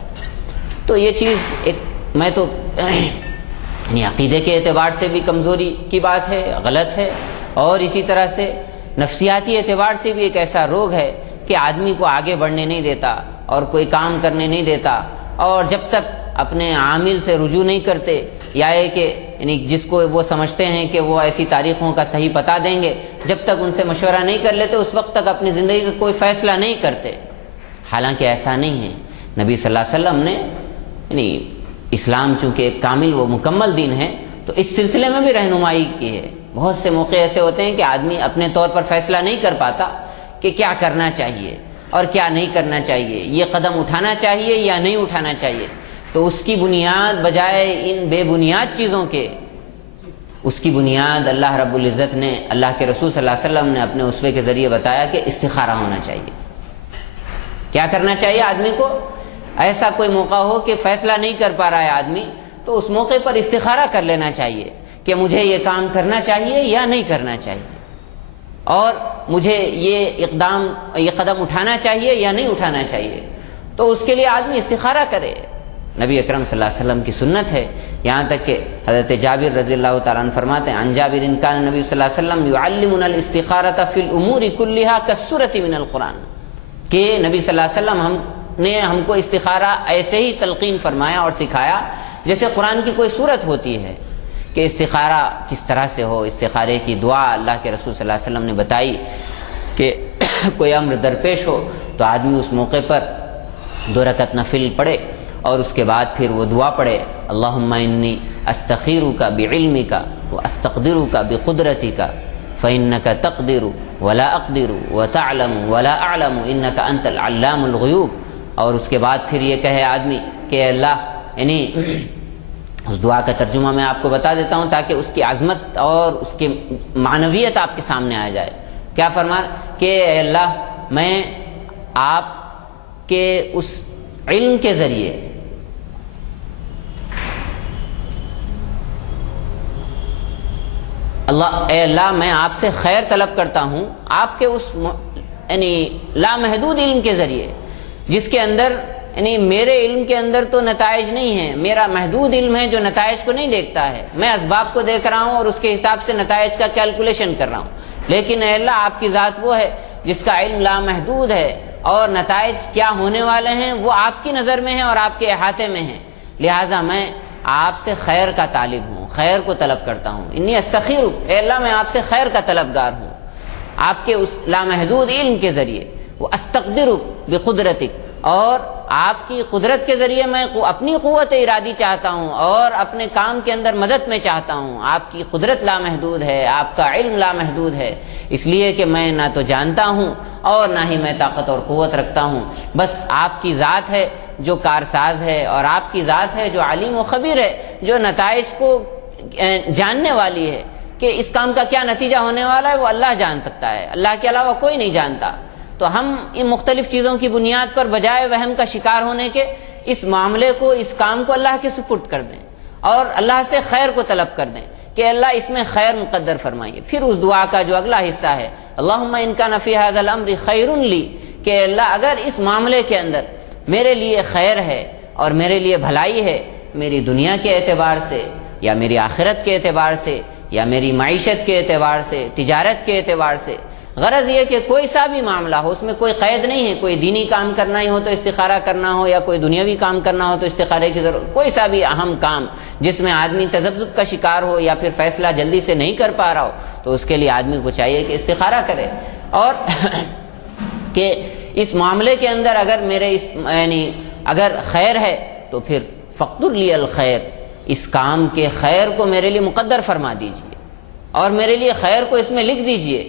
تو یہ چیز ایک میں تو یعنی عقیدے کے اعتبار سے بھی کمزوری کی بات ہے، غلط ہے، اور اسی طرح سے نفسیاتی اعتبار سے بھی ایک ایسا روگ ہے کہ آدمی کو آگے بڑھنے نہیں دیتا اور کوئی کام کرنے نہیں دیتا، اور جب تک اپنے عامل سے رجوع نہیں کرتے، یا یہ کہ یعنی جس کو وہ سمجھتے ہیں کہ وہ ایسی تاریخوں کا صحیح پتہ دیں گے، جب تک ان سے مشورہ نہیں کر لیتے اس وقت تک اپنی زندگی کا کوئی فیصلہ نہیں کرتے۔ حالانکہ ایسا نہیں ہے۔ نبی صلی اللہ علیہ وسلم نے یعنی اسلام چونکہ ایک کامل و مکمل دین ہے تو اس سلسلے میں بھی رہنمائی کی ہے۔ بہت سے موقع ایسے ہوتے ہیں کہ آدمی اپنے طور پر فیصلہ نہیں کر پاتا کہ کیا کرنا چاہیے اور کیا نہیں کرنا چاہیے، یہ قدم اٹھانا چاہیے یا نہیں اٹھانا چاہیے، تو اس کی بنیاد بجائے ان بے بنیاد چیزوں کے، اس کی بنیاد اللہ رب العزت نے، اللہ کے رسول صلی اللہ علیہ وسلم نے اپنے اسوے کے ذریعے بتایا کہ استخارہ ہونا چاہیے۔ کیا کرنا چاہیے آدمی کو؟ ایسا کوئی موقع ہو کہ فیصلہ نہیں کر پا رہا ہے آدمی، تو اس موقع پر استخارہ کر لینا چاہیے کہ مجھے یہ کام کرنا چاہیے یا نہیں کرنا چاہیے، اور مجھے یہ قدم اٹھانا چاہیے یا نہیں اٹھانا چاہیے، تو اس کے لیے آدمی استخارہ کرے۔ نبی اکرم صلی اللہ علیہ وسلم کی سنت ہے، یہاں تک کہ حضرت جابر رضی اللہ تعالیٰ عنہ فرماتے ہیں، عن جابر کان نبی صلی اللہ علیہ وسلم یعلمنا الاستخارۃ فی الامور کلھا کالسورۃ من القرآن، کہ نبی صلی اللہ علیہ وسلم نے ہم کو استخارہ ایسے ہی تلقین فرمایا اور سکھایا جیسے قرآن کی کوئی صورت ہوتی ہے، کہ استخارہ کس طرح سے ہو۔ استخارے کی دعا اللہ کے رسول صلی اللہ علیہ وسلم نے بتائی کہ کوئی امر درپیش ہو تو آدمی اس موقع پر 2 رکعت نفل پڑھے اور اس کے بعد پھر وہ دعا پڑھے، اللہم انی استخیرک بعلمک واستقدرک بقدرتک فإنک تقدر ولا اقدر وتعلم ولا اعلم انک انت العلام الغیوب۔ اور اس کے بعد پھر یہ کہے آدمی کہ اللہ، یعنی اس دعا کا ترجمہ میں آپ کو بتا دیتا ہوں تاکہ اس کی عظمت اور اس کی معنویت آپ کے سامنے آ جائے۔ کیا فرمان کہ اے اللہ، میں آپ کے اس علم کے ذریعے اے اللہ میں آپ سے خیر طلب کرتا ہوں، آپ کے اس یعنی لامحدود علم کے ذریعے، جس کے اندر یعنی میرے علم کے اندر تو نتائج نہیں ہیں، میرا محدود علم ہے جو نتائج کو نہیں دیکھتا ہے، میں اسباب کو دیکھ رہا ہوں اور اس کے حساب سے نتائج کا کیلکولیشن کر رہا ہوں، لیکن اے اللہ آپ کی ذات وہ ہے جس کا علم لامحدود ہے اور نتائج کیا ہونے والے ہیں وہ آپ کی نظر میں ہیں اور آپ کے احاطے میں ہیں، لہٰذا میں آپ سے خیر کا طالب ہوں، خیر کو طلب کرتا ہوں، انی استخیرک، اے اللہ میں آپ سے خیر کا طلبگار ہوں آپ کے اس لامحدود علم کے ذریعے، وہ استقدرک بقدرتک، اور آپ کی قدرت کے ذریعے میں اپنی قوت ارادی چاہتا ہوں اور اپنے کام کے اندر مدد میں چاہتا ہوں۔ آپ کی قدرت لامحدود ہے، آپ کا علم لامحدود ہے، اس لیے کہ میں نہ تو جانتا ہوں اور نہ ہی میں طاقت اور قوت رکھتا ہوں، بس آپ کی ذات ہے جو کارساز ہے، اور آپ کی ذات ہے جو علیم و خبیر ہے، جو نتائج کو جاننے والی ہے کہ اس کام کا کیا نتیجہ ہونے والا ہے، وہ اللہ جان سکتا ہے، اللہ کے علاوہ کوئی نہیں جانتا۔ تو ہم ان مختلف چیزوں کی بنیاد پر بجائے وہم کا شکار ہونے کے اس معاملے کو، اس کام کو اللہ کے سپرد کر دیں اور اللہ سے خیر کو طلب کر دیں کہ اللہ اس میں خیر مقدر فرمائیے۔ پھر اس دعا کا جو اگلا حصہ ہے، اللہم ان کان فی ھذا الامر خیر لی، کہ اللہ اگر اس معاملے کے اندر میرے لیے خیر ہے اور میرے لیے بھلائی ہے، میری دنیا کے اعتبار سے یا میری آخرت کے اعتبار سے یا میری معیشت کے اعتبار سے، تجارت کے اعتبار سے، غرض یہ کہ کوئی سا بھی معاملہ ہو، اس میں کوئی قید نہیں ہے، کوئی دینی کام کرنا ہی ہو تو استخارہ کرنا ہو، یا کوئی دنیاوی کام کرنا ہو تو استخارے کی ضرورت، کوئی سا بھی اہم کام جس میں آدمی تذبذب کا شکار ہو یا پھر فیصلہ جلدی سے نہیں کر پا رہا ہو، تو اس کے لیے آدمی کو چاہیے کہ استخارہ کرے، اور کہ اس معاملے کے اندر اگر میرے یعنی اگر خیر ہے تو پھر فقدر لی الخیر، اس کام کے خیر کو میرے لیے مقدر فرما دیجئے اور میرے لیے خیر کو اس میں لکھ دیجئے،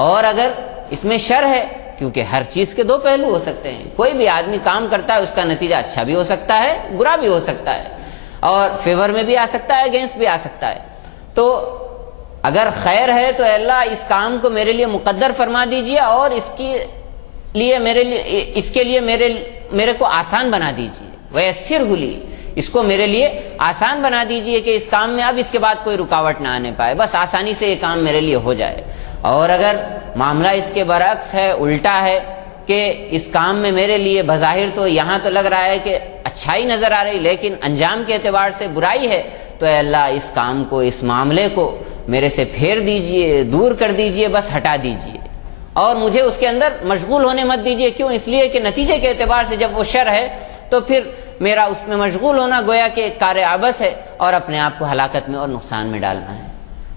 اور اگر اس میں شر ہے، کیونکہ ہر چیز کے 2 پہلو ہو سکتے ہیں، کوئی بھی آدمی کام کرتا ہے اس کا نتیجہ اچھا بھی ہو سکتا ہے، برا بھی ہو سکتا ہے، اور فیور میں بھی آ سکتا ہے، اگینسٹ بھی آ سکتا ہے، تو اگر خیر ہے تو اے اللہ اس کام کو میرے لیے مقدر فرما دیجئے اور اس کے لیے میرے کو آسان بنا دیجئے، وَيَسِّرْهُ لِي، اس کو میرے لیے آسان بنا دیجئے کہ اس کام میں اب اس کے بعد کوئی رکاوٹ نہ آنے پائے، بس آسانی سے یہ کام میرے لیے ہو جائے۔ اور اگر معاملہ اس کے برعکس ہے، الٹا ہے، کہ اس کام میں میرے لیے بظاہر تو یہاں تو لگ رہا ہے کہ اچھائی نظر آ رہی لیکن انجام کے اعتبار سے برائی ہے، تو اے اللہ اس کام کو، اس معاملے کو میرے سے پھیر دیجئے، دور کر دیجئے، بس ہٹا دیجئے، اور مجھے اس کے اندر مشغول ہونے مت دیجئے۔ کیوں؟ اس لیے کہ نتیجے کے اعتبار سے جب وہ شر ہے تو پھر میرا اس میں مشغول ہونا گویا کہ کار عبث ہے اور اپنے آپ کو ہلاکت میں اور نقصان میں ڈالنا ہے۔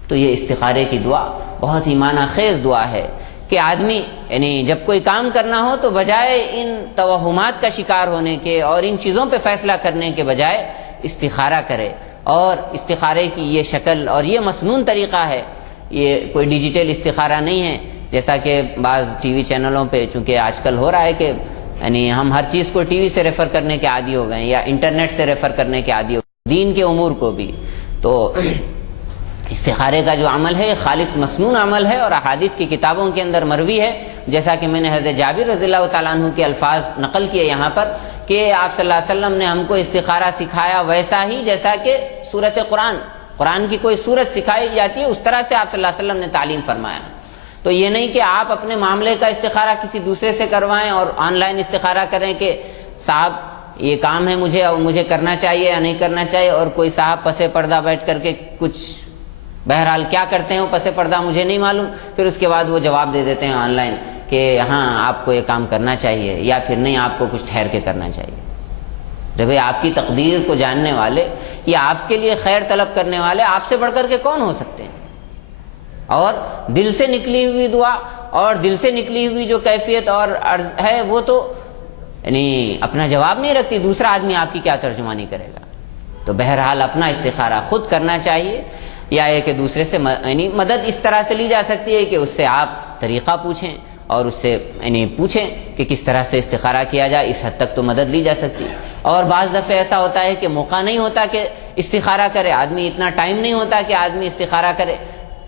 تو یہ استخارے کی دعا بہت ہی معنی خیز دعا ہے کہ آدمی یعنی جب کوئی کام کرنا ہو تو بجائے ان توہمات کا شکار ہونے کے اور ان چیزوں پہ فیصلہ کرنے کے بجائے استخارہ کرے۔ اور استخارے کی یہ شکل اور یہ مسنون طریقہ ہے، یہ کوئی ڈیجیٹل استخارہ نہیں ہے جیسا کہ بعض ٹی وی چینلوں پہ چونکہ آج کل ہو رہا ہے کہ یعنی ہم ہر چیز کو ٹی وی سے ریفر کرنے کے عادی ہو گئے ہیں یا انٹرنیٹ سے ریفر کرنے کے عادی ہو گئے، دین کے امور کو بھی۔ تو استخارے کا جو عمل ہے خالص مسنون عمل ہے اور احادیث کی کتابوں کے اندر مروی ہے، جیسا کہ میں نے حضرت جابر رضی اللہ تعالیٰ عنہ کے الفاظ نقل کیے یہاں پر کہ آپ صلی اللہ علیہ وسلم نے ہم کو استخارہ سکھایا ویسا ہی جیسا کہ سورۃ قرآن کی کوئی سورت سکھائی جاتی ہے اس طرح سے آپ صلی اللہ علیہ وسلم نے تعلیم فرمایا۔ تو یہ نہیں کہ آپ اپنے معاملے کا استخارہ کسی دوسرے سے کروائیں اور آن لائن استخارہ کریں کہ صاحب یہ کام ہے مجھے کرنا چاہیے یا نہیں کرنا چاہیے، اور کوئی صاحب پسے پردہ بیٹھ کر کے کچھ بہرحال کیا کرتے ہیں وہ پسے پردہ مجھے نہیں معلوم، پھر اس کے بعد وہ جواب دے دیتے ہیں آن لائن کہ ہاں آپ کو یہ کام کرنا چاہیے یا پھر نہیں آپ کو کچھ ٹھہر کے کرنا چاہیے۔ جب آپ کی تقدیر کو جاننے والے یا آپ کے لیے خیر طلب کرنے والے آپ سے بڑھ کر کے کون ہو سکتے ہیں؟ اور دل سے نکلی ہوئی دعا اور دل سے نکلی ہوئی جو کیفیت اور عرض ہے وہ تو یعنی اپنا جواب نہیں رکھتی، دوسرا آدمی آپ کی کیا ترجمانی کرے گا؟ تو بہرحال اپنا استخارہ خود کرنا چاہیے، یا یہ کہ دوسرے سے یعنی مدد اس طرح سے لی جا سکتی ہے کہ اس سے آپ طریقہ پوچھیں اور اس سے یعنی پوچھیں کہ کس طرح سے استخارہ کیا جائے، اس حد تک تو مدد لی جا سکتی ہے۔ اور بعض دفعہ ایسا ہوتا ہے کہ موقع نہیں ہوتا کہ استخارہ کرے آدمی، اتنا ٹائم نہیں ہوتا کہ آدمی استخارہ کرے،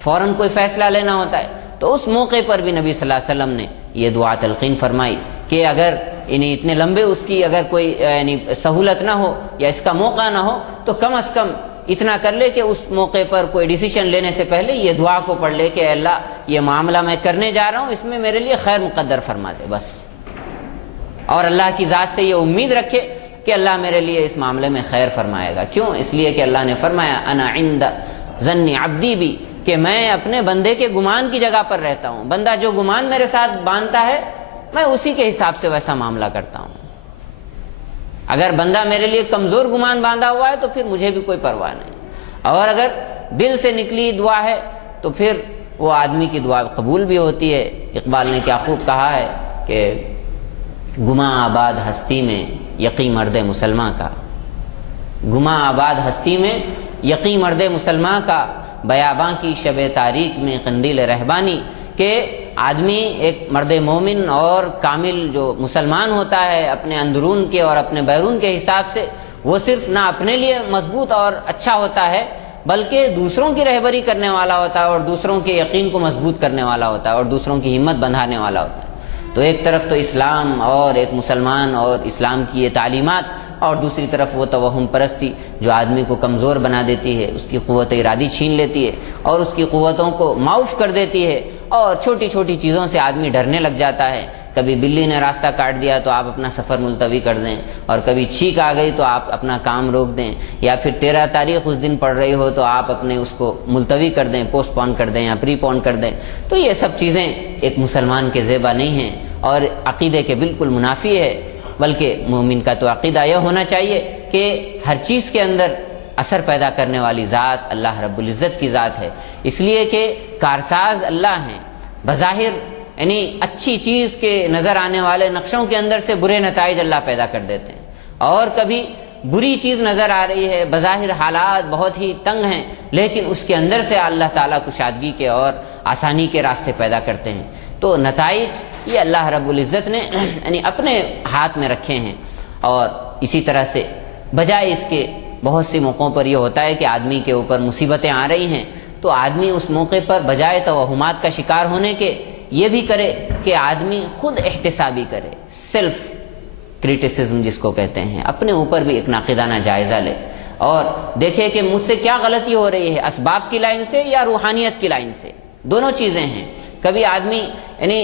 فوراً کوئی فیصلہ لینا ہوتا ہے، تو اس موقع پر بھی نبی صلی اللہ علیہ وسلم نے یہ دعا تلقین فرمائی کہ اگر یعنی اتنے لمبے اس کی اگر کوئی یعنی سہولت نہ ہو یا اس کا موقع نہ ہو تو کم از کم اتنا کر لے کہ اس موقع پر کوئی ڈیسیشن لینے سے پہلے یہ دعا کو پڑھ لے کہ اے اللہ یہ معاملہ میں کرنے جا رہا ہوں، اس میں میرے لیے خیر مقدر فرما دے بس، اور اللہ کی ذات سے یہ امید رکھے کہ اللہ میرے لیے اس معاملے میں خیر فرمائے گا۔ کیوں؟ اس لیے کہ اللہ نے فرمایا انا عند ظن عبدی بی، کہ میں اپنے بندے کے گمان کی جگہ پر رہتا ہوں، بندہ جو گمان میرے ساتھ باندھتا ہے میں اسی کے حساب سے ویسا معاملہ کرتا ہوں۔ اگر بندہ میرے لیے کمزور گمان باندھا ہوا ہے تو پھر مجھے بھی کوئی پرواہ نہیں، اور اگر دل سے نکلی دعا ہے تو پھر وہ آدمی کی دعا قبول بھی ہوتی ہے۔ اقبال نے کیا خوب کہا ہے کہ گماں آباد ہستی میں یقین مرد مسلمان کا، گماں آباد ہستی میں یقین مرد مسلمان کا، بیاباں کی شب تاریک میں قندیل رہبانی، کہ آدمی ایک مرد مومن اور کامل جو مسلمان ہوتا ہے اپنے اندرون کے اور اپنے بیرون کے حساب سے، وہ صرف نہ اپنے لیے مضبوط اور اچھا ہوتا ہے بلکہ دوسروں کی رہبری کرنے والا ہوتا ہے اور دوسروں کے یقین کو مضبوط کرنے والا ہوتا ہے اور دوسروں کی ہمت بندھانے والا ہوتا ہے۔ تو ایک طرف تو اسلام اور ایک مسلمان اور اسلام کی یہ تعلیمات، اور دوسری طرف وہ توہم پرستی جو آدمی کو کمزور بنا دیتی ہے، اس کی قوت ارادی چھین لیتی ہے اور اس کی قوتوں کو معاف کر دیتی ہے، اور چھوٹی چھوٹی چیزوں سے آدمی ڈرنے لگ جاتا ہے۔ کبھی بلی نے راستہ کاٹ دیا تو آپ اپنا سفر ملتوی کر دیں، اور کبھی چھینک آ گئی تو آپ اپنا کام روک دیں، یا پھر 13 تاریخ اس دن پڑ رہی ہو تو آپ اپنے اس کو ملتوی کر دیں، پوسٹ پون کر دیں یا پری پون کر دیں۔ تو یہ سب چیزیں ایک مسلمان کے زیبا نہیں ہیں اور عقیدے کے بالکل منافی ہے، بلکہ مومن کا تو عقیدہ یہ ہونا چاہیے کہ ہر چیز کے اندر اثر پیدا کرنے والی ذات اللہ رب العزت کی ذات ہے، اس لیے کہ کارساز اللہ ہیں۔ بظاہر یعنی اچھی چیز کے نظر آنے والے نقشوں کے اندر سے برے نتائج اللہ پیدا کر دیتے ہیں، اور کبھی بری چیز نظر آ رہی ہے، بظاہر حالات بہت ہی تنگ ہیں لیکن اس کے اندر سے اللہ تعالیٰ کشادگی کے اور آسانی کے راستے پیدا کرتے ہیں۔ تو نتائج یہ اللہ رب العزت نے یعنی اپنے ہاتھ میں رکھے ہیں، اور اسی طرح سے بجائے اس کے بہت سی موقعوں پر یہ ہوتا ہے کہ آدمی کے اوپر مصیبتیں آ رہی ہیں تو آدمی اس موقع پر بجائے توہمات کا شکار ہونے کے یہ بھی کرے کہ آدمی خود احتسابی کرے، سیلف کریٹیسزم جس کو کہتے ہیں، اپنے اوپر بھی ایک ناقدانہ جائزہ لے اور دیکھے کہ مجھ سے کیا غلطی ہو رہی ہے، اسباب کی لائن سے یا روحانیت کی لائن سے، دونوں چیزیں ہیں۔ کبھی آدمی یعنی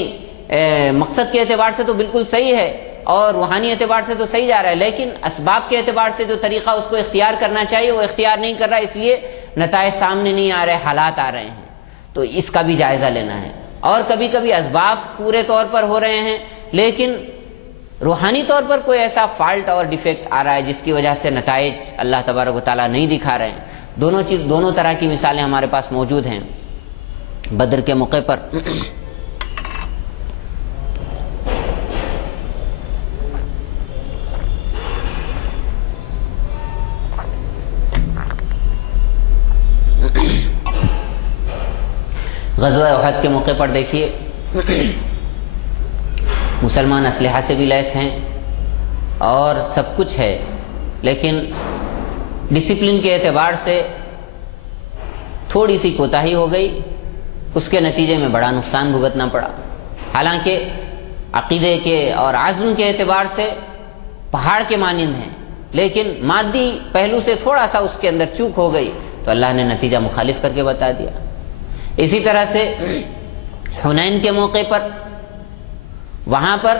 مقصد کے اعتبار سے تو بالکل صحیح ہے اور روحانی اعتبار سے تو صحیح جا رہا ہے، لیکن اسباب کے اعتبار سے جو طریقہ اس کو اختیار کرنا چاہیے وہ اختیار نہیں کر رہا، اس لیے نتائج سامنے نہیں آ رہے، حالات آ رہے ہیں، تو اس کا بھی جائزہ لینا ہے۔ اور کبھی کبھی اسباب پورے طور پر ہو رہے ہیں لیکن روحانی طور پر کوئی ایسا فالٹ اور ڈیفیکٹ آ رہا ہے جس کی وجہ سے نتائج اللہ تبارک و تعالیٰ نہیں دکھا رہے ہیں. دونوں طرح کی مثالیں ہمارے پاس موجود ہیں. بدر کے موقع پر غزوہ احد کے موقع پر دیکھیے مسلمان اسلحہ سے بھی لیس ہیں اور سب کچھ ہے، لیکن ڈسپلن کے اعتبار سے تھوڑی سی کوتاہی ہو گئی، اس کے نتیجے میں بڑا نقصان بھگتنا پڑا. حالانکہ عقیدے کے اور عزم کے اعتبار سے پہاڑ کے مانند ہیں، لیکن مادی پہلو سے تھوڑا سا اس کے اندر چوک ہو گئی تو اللہ نے نتیجہ مخالف کر کے بتا دیا. اسی طرح سے حنین کے موقع پر وہاں پر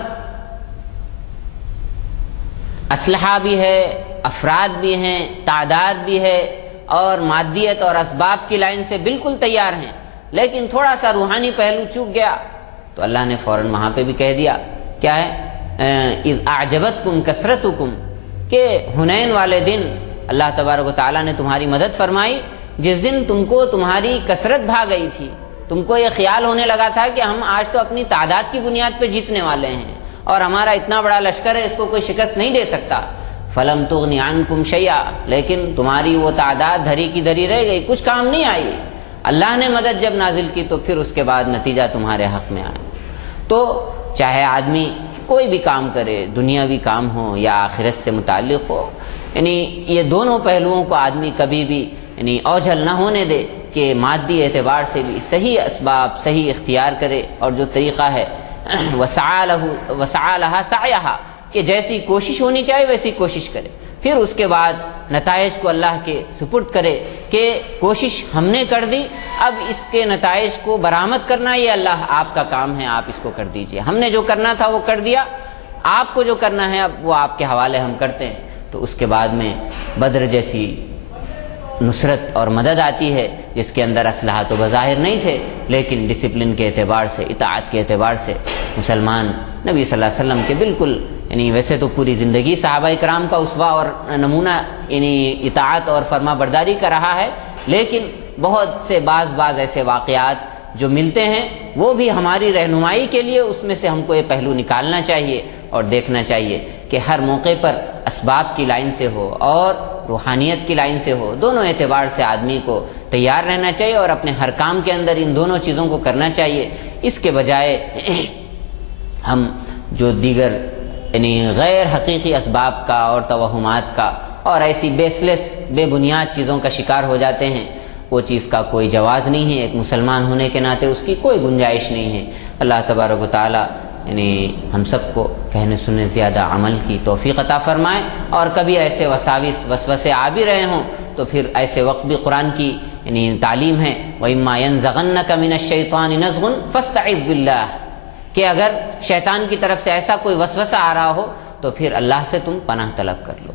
اسلحہ بھی ہے، افراد بھی ہیں، تعداد بھی ہے اور مادیت اور اسباب کی لائن سے بالکل تیار ہیں، لیکن تھوڑا سا روحانی پہلو چوک گیا تو اللہ نے فوراً وہاں پہ بھی کہہ دیا کیا ہے اذ اعجبتکم کثرتکم، کہ حنین والے دن اللہ تبارک و تعالیٰ نے تمہاری مدد فرمائی جس دن تم کو تمہاری کثرت بھا گئی تھی. تم کو یہ خیال ہونے لگا تھا کہ ہم آج تو اپنی تعداد کی بنیاد پہ جیتنے والے ہیں اور ہمارا اتنا بڑا لشکر ہے، اس کو کوئی شکست نہیں دے سکتا. فلم تغنی عنکم شیئا، لیکن تمہاری وہ تعداد دھری کی دھری رہ گئی، کچھ کام نہیں آئی. اللہ نے مدد جب نازل کی تو پھر اس کے بعد نتیجہ تمہارے حق میں آیا. تو چاہے آدمی کوئی بھی کام کرے، دنیاوی کام ہو یا آخرت سے متعلق ہو، یعنی یہ دونوں پہلوؤں کو آدمی کبھی بھی یعنی اوجھل نہ ہونے دے کہ مادی اعتبار سے بھی صحیح اسباب صحیح اختیار کرے، اور جو طریقہ ہے وسعی لہا سعیہا، کہ جیسی کوشش ہونی چاہیے ویسی کوشش کرے، پھر اس کے بعد نتائج کو اللہ کے سپرد کرے کہ کوشش ہم نے کر دی، اب اس کے نتائج کو برآمد کرنا یہ اللہ آپ کا کام ہے، آپ اس کو کر دیجئے. ہم نے جو کرنا تھا وہ کر دیا، آپ کو جو کرنا ہے اب وہ آپ کے حوالے ہم کرتے ہیں. تو اس کے بعد میں بدر جیسی نصرت اور مدد آتی ہے جس کے اندر اسلحہ تو بظاہر نہیں تھے، لیکن ڈسپلن کے اعتبار سے، اطاعت کے اعتبار سے مسلمان نبی صلی اللہ علیہ وسلم کے بالکل یعنی ویسے تو پوری زندگی صحابہ کرام کا اسوہ اور نمونہ یعنی اطاعت اور فرما برداری کا رہا ہے، لیکن بہت سے بعض ایسے واقعات جو ملتے ہیں وہ بھی ہماری رہنمائی کے لیے اس میں سے ہم کو یہ پہلو نکالنا چاہیے اور دیکھنا چاہیے کہ ہر موقع پر اسباب کی لائن سے ہو اور روحانیت کی لائن سے ہو، دونوں اعتبار سے آدمی کو تیار رہنا چاہیے اور اپنے ہر کام کے اندر ان دونوں چیزوں کو کرنا چاہیے. اس کے بجائے ہم جو دیگر یعنی غیر حقیقی اسباب کا اور توہمات کا اور ایسی بیس لیس بے بنیاد چیزوں کا شکار ہو جاتے ہیں، وہ چیز کا کوئی جواز نہیں ہے. ایک مسلمان ہونے کے ناطے اس کی کوئی گنجائش نہیں ہے. اللہ تبارک و تعالی یعنی ہم سب کو کہنے سننے زیادہ عمل کی توفیق عطا فرمائے، اور کبھی ایسے وسوسے آ بھی رہے ہوں تو پھر ایسے وقت بھی قرآن کی یعنی تعلیم ہے وَإِمَّا يَنزَغَنَّكَ مِنَ الشَّيْطَانِ نَزْغٌ فَاسْتَعِذْ بِاللَّهِ، کہ اگر شیطان کی طرف سے ایسا کوئی وسوسہ آ رہا ہو تو پھر اللہ سے تم پناہ طلب کر لو.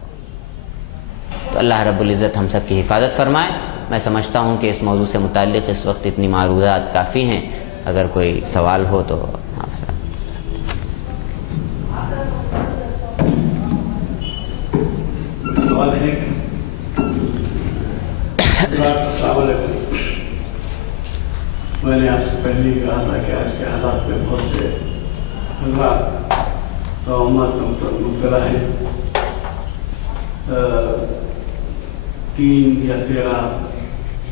تو اللہ رب العزت ہم سب کی حفاظت فرمائے. میں سمجھتا ہوں کہ اس موضوع سے متعلق اس وقت اتنی معروضات کافی ہیں، اگر کوئی سوال ہو تو آپ سے. سوال ہے السلام علیکم. میں نے آپ سے پہلے ہی کہا تھا کہ آج کے حالات میں بہت سے حضرات توہمات مبتلا ہیں. 3 یا 13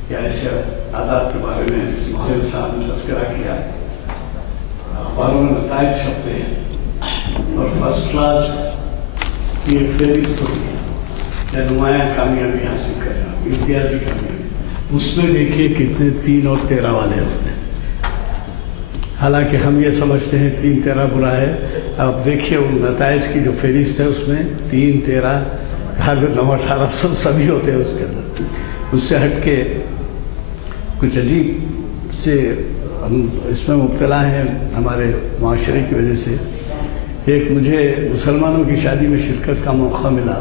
یا ایسے عادات کے بارے میں محسن صاحب نے تذکرہ کیا. اخباروں میں نتائج چھپتے ہیں اور فرسٹ کلاس کی ایک فہرست ہوتی ہے، نمایاں کامیابی حاصل کرنا، امتیازی کامیابی. اس میں دیکھیے کتنے 3 اور 13 والے ہوتے ہیں. حالانکہ ہم یہ سمجھتے ہیں 3 13 برا ہے. اب دیکھیے ان نتائج کی جو فہرست ہے اس میں 3 13 حاضر 9 18 سبھی ہوتے ہیں اس کے اندر. اس سے ہٹ کے کچھ عجیب سے ہم اس میں مبتلا ہیں ہمارے معاشرے کی وجہ سے. ایک مجھے مسلمانوں کی شادی میں شرکت کا موقع ملا.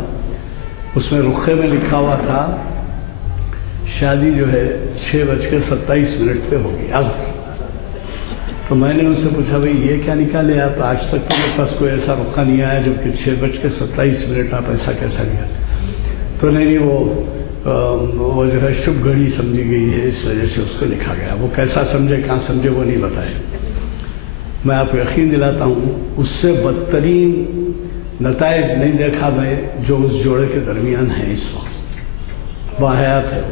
اس میں رخے میں لکھا ہوا تھا شادی جو ہے 6:27 پہ ہوگی. اب تو میں نے ان سے پوچھا بھائی یہ کیا نکالے آپ؟ آج تک تو میرے پاس کوئی ایسا رخہ نہیں آیا جبکہ 6:27 آپ ایسا کیسا لیا؟ تو نہیں وہ جو ہے شبھ گھڑی سمجھی گئی ہے، اس وجہ سے اس کو لکھا گیا. وہ کیسا سمجھے کہاں سمجھے وہ نہیں بتائے. میں آپ کو یقین دلاتا ہوں اس سے بدترین نتائج نہیں دیکھا میں جو اس جوڑے کے درمیان ہیں اس وقت. واحیات ہے،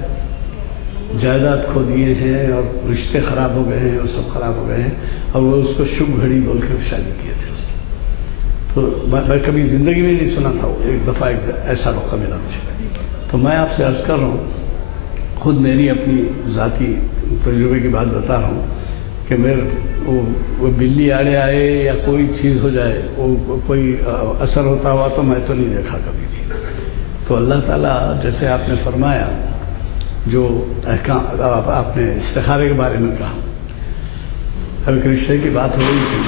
جائیداد کھو دیے ہیں اور رشتے خراب ہو گئے ہیں اور سب خراب ہو گئے ہیں، اور وہ اس کو شبھ گھڑی بول کے شادی کیے تھے اس کی. تو میں کبھی زندگی میں نہیں سنا تھا. ایک دفعہ ایسا موقع ملا مجھے. تو میں آپ سے عرض کر رہا ہوں، خود میری اپنی ذاتی تجربے کی بات بتا رہا ہوں کہ وہ بلی آڑے آئے یا کوئی چیز ہو جائے، وہ کوئی اثر ہوتا ہوا تو میں تو نہیں دیکھا کبھی بھی. تو اللہ تعالیٰ جیسے آپ نے فرمایا، جو احکام آپ نے استخارے کے بارے میں کہا، اب ایک رشتے کی بات ہو رہی تھی،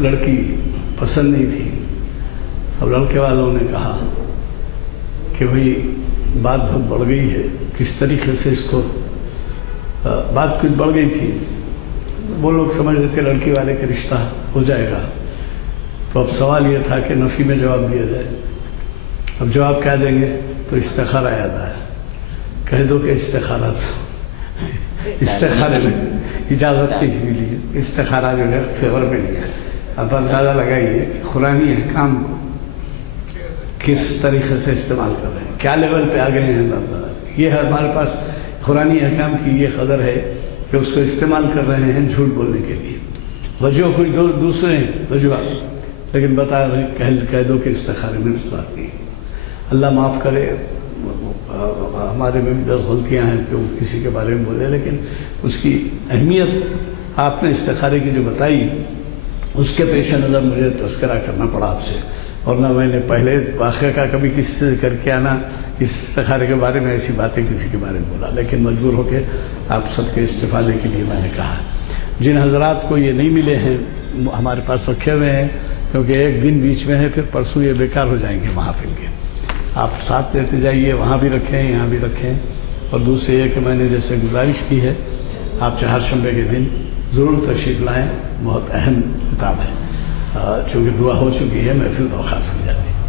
لڑکی پسند نہیں تھی. اب لڑکے والوں نے کہا کہ بھئی بات بہت بڑھ گئی ہے، کس طریقے سے اس کو، بات کچھ بڑھ گئی تھی. وہ لوگ سمجھ رہے تھے لڑکی والے کا رشتہ ہو جائے گا. تو اب سوال یہ تھا کہ نفی میں جواب دیا جائے. اب جواب کیا دیں گے؟ تو استخارہ یاد آیا. کہہ دو کہ استخارے میں اجازت نہیں ملی، استخارہ جو ہے فیور میں نہیں ہے. اب اندازہ لگائیے کہ قرآنی احکام کو کس طریقے سے استعمال کر رہے ہیں، کیا لیول پہ آ گئے ہیں. یہ ہمارے پاس قرآنی احکام کی یہ قدر ہے کہ اس کو استعمال کر رہے ہیں جھوٹ بولنے کے لیے. وجہ کچھ دوسرے ہیں وجوہات، لیکن بتا رہے کہہ دو کہ استخارے میں اس بات نہیں. اللہ معاف کرے، ہمارے میں بھی 10 غلطیاں ہیں کہ وہ کسی کے بارے میں بولے، لیکن اس کی اہمیت آپ نے استخارے کی جو بتائی اس کے پیش نظر مجھے تذکرہ کرنا پڑا آپ سے. اور نہ میں نے پہلے واقعہ کا کبھی کسی سے ذکر کیا، نہ اس استخارے کے بارے میں ایسی باتیں کسی کے بارے میں بولا، لیکن مجبور ہو کے آپ سب کے استفادے کے لیے میں نے کہا. جن حضرات کو یہ نہیں ملے ہیں ہمارے پاس رکھے ہوئے ہیں، کیونکہ ایک دن بیچ میں ہے، پھر پرسوں یہ بیکار ہو جائیں گے محافل کے. آپ ساتھ لیتے جائیے، وہاں بھی رکھیں یہاں بھی رکھیں. اور دوسرے یہ کہ میں نے جیسے گزارش کی ہے، آپ چہارشنبے کے دن ضرور تشریف لائیں. بہت اہم کتاب ہے، چونکہ دعا ہو چکی ہے، محفل برخاست ہو جاتی ہے.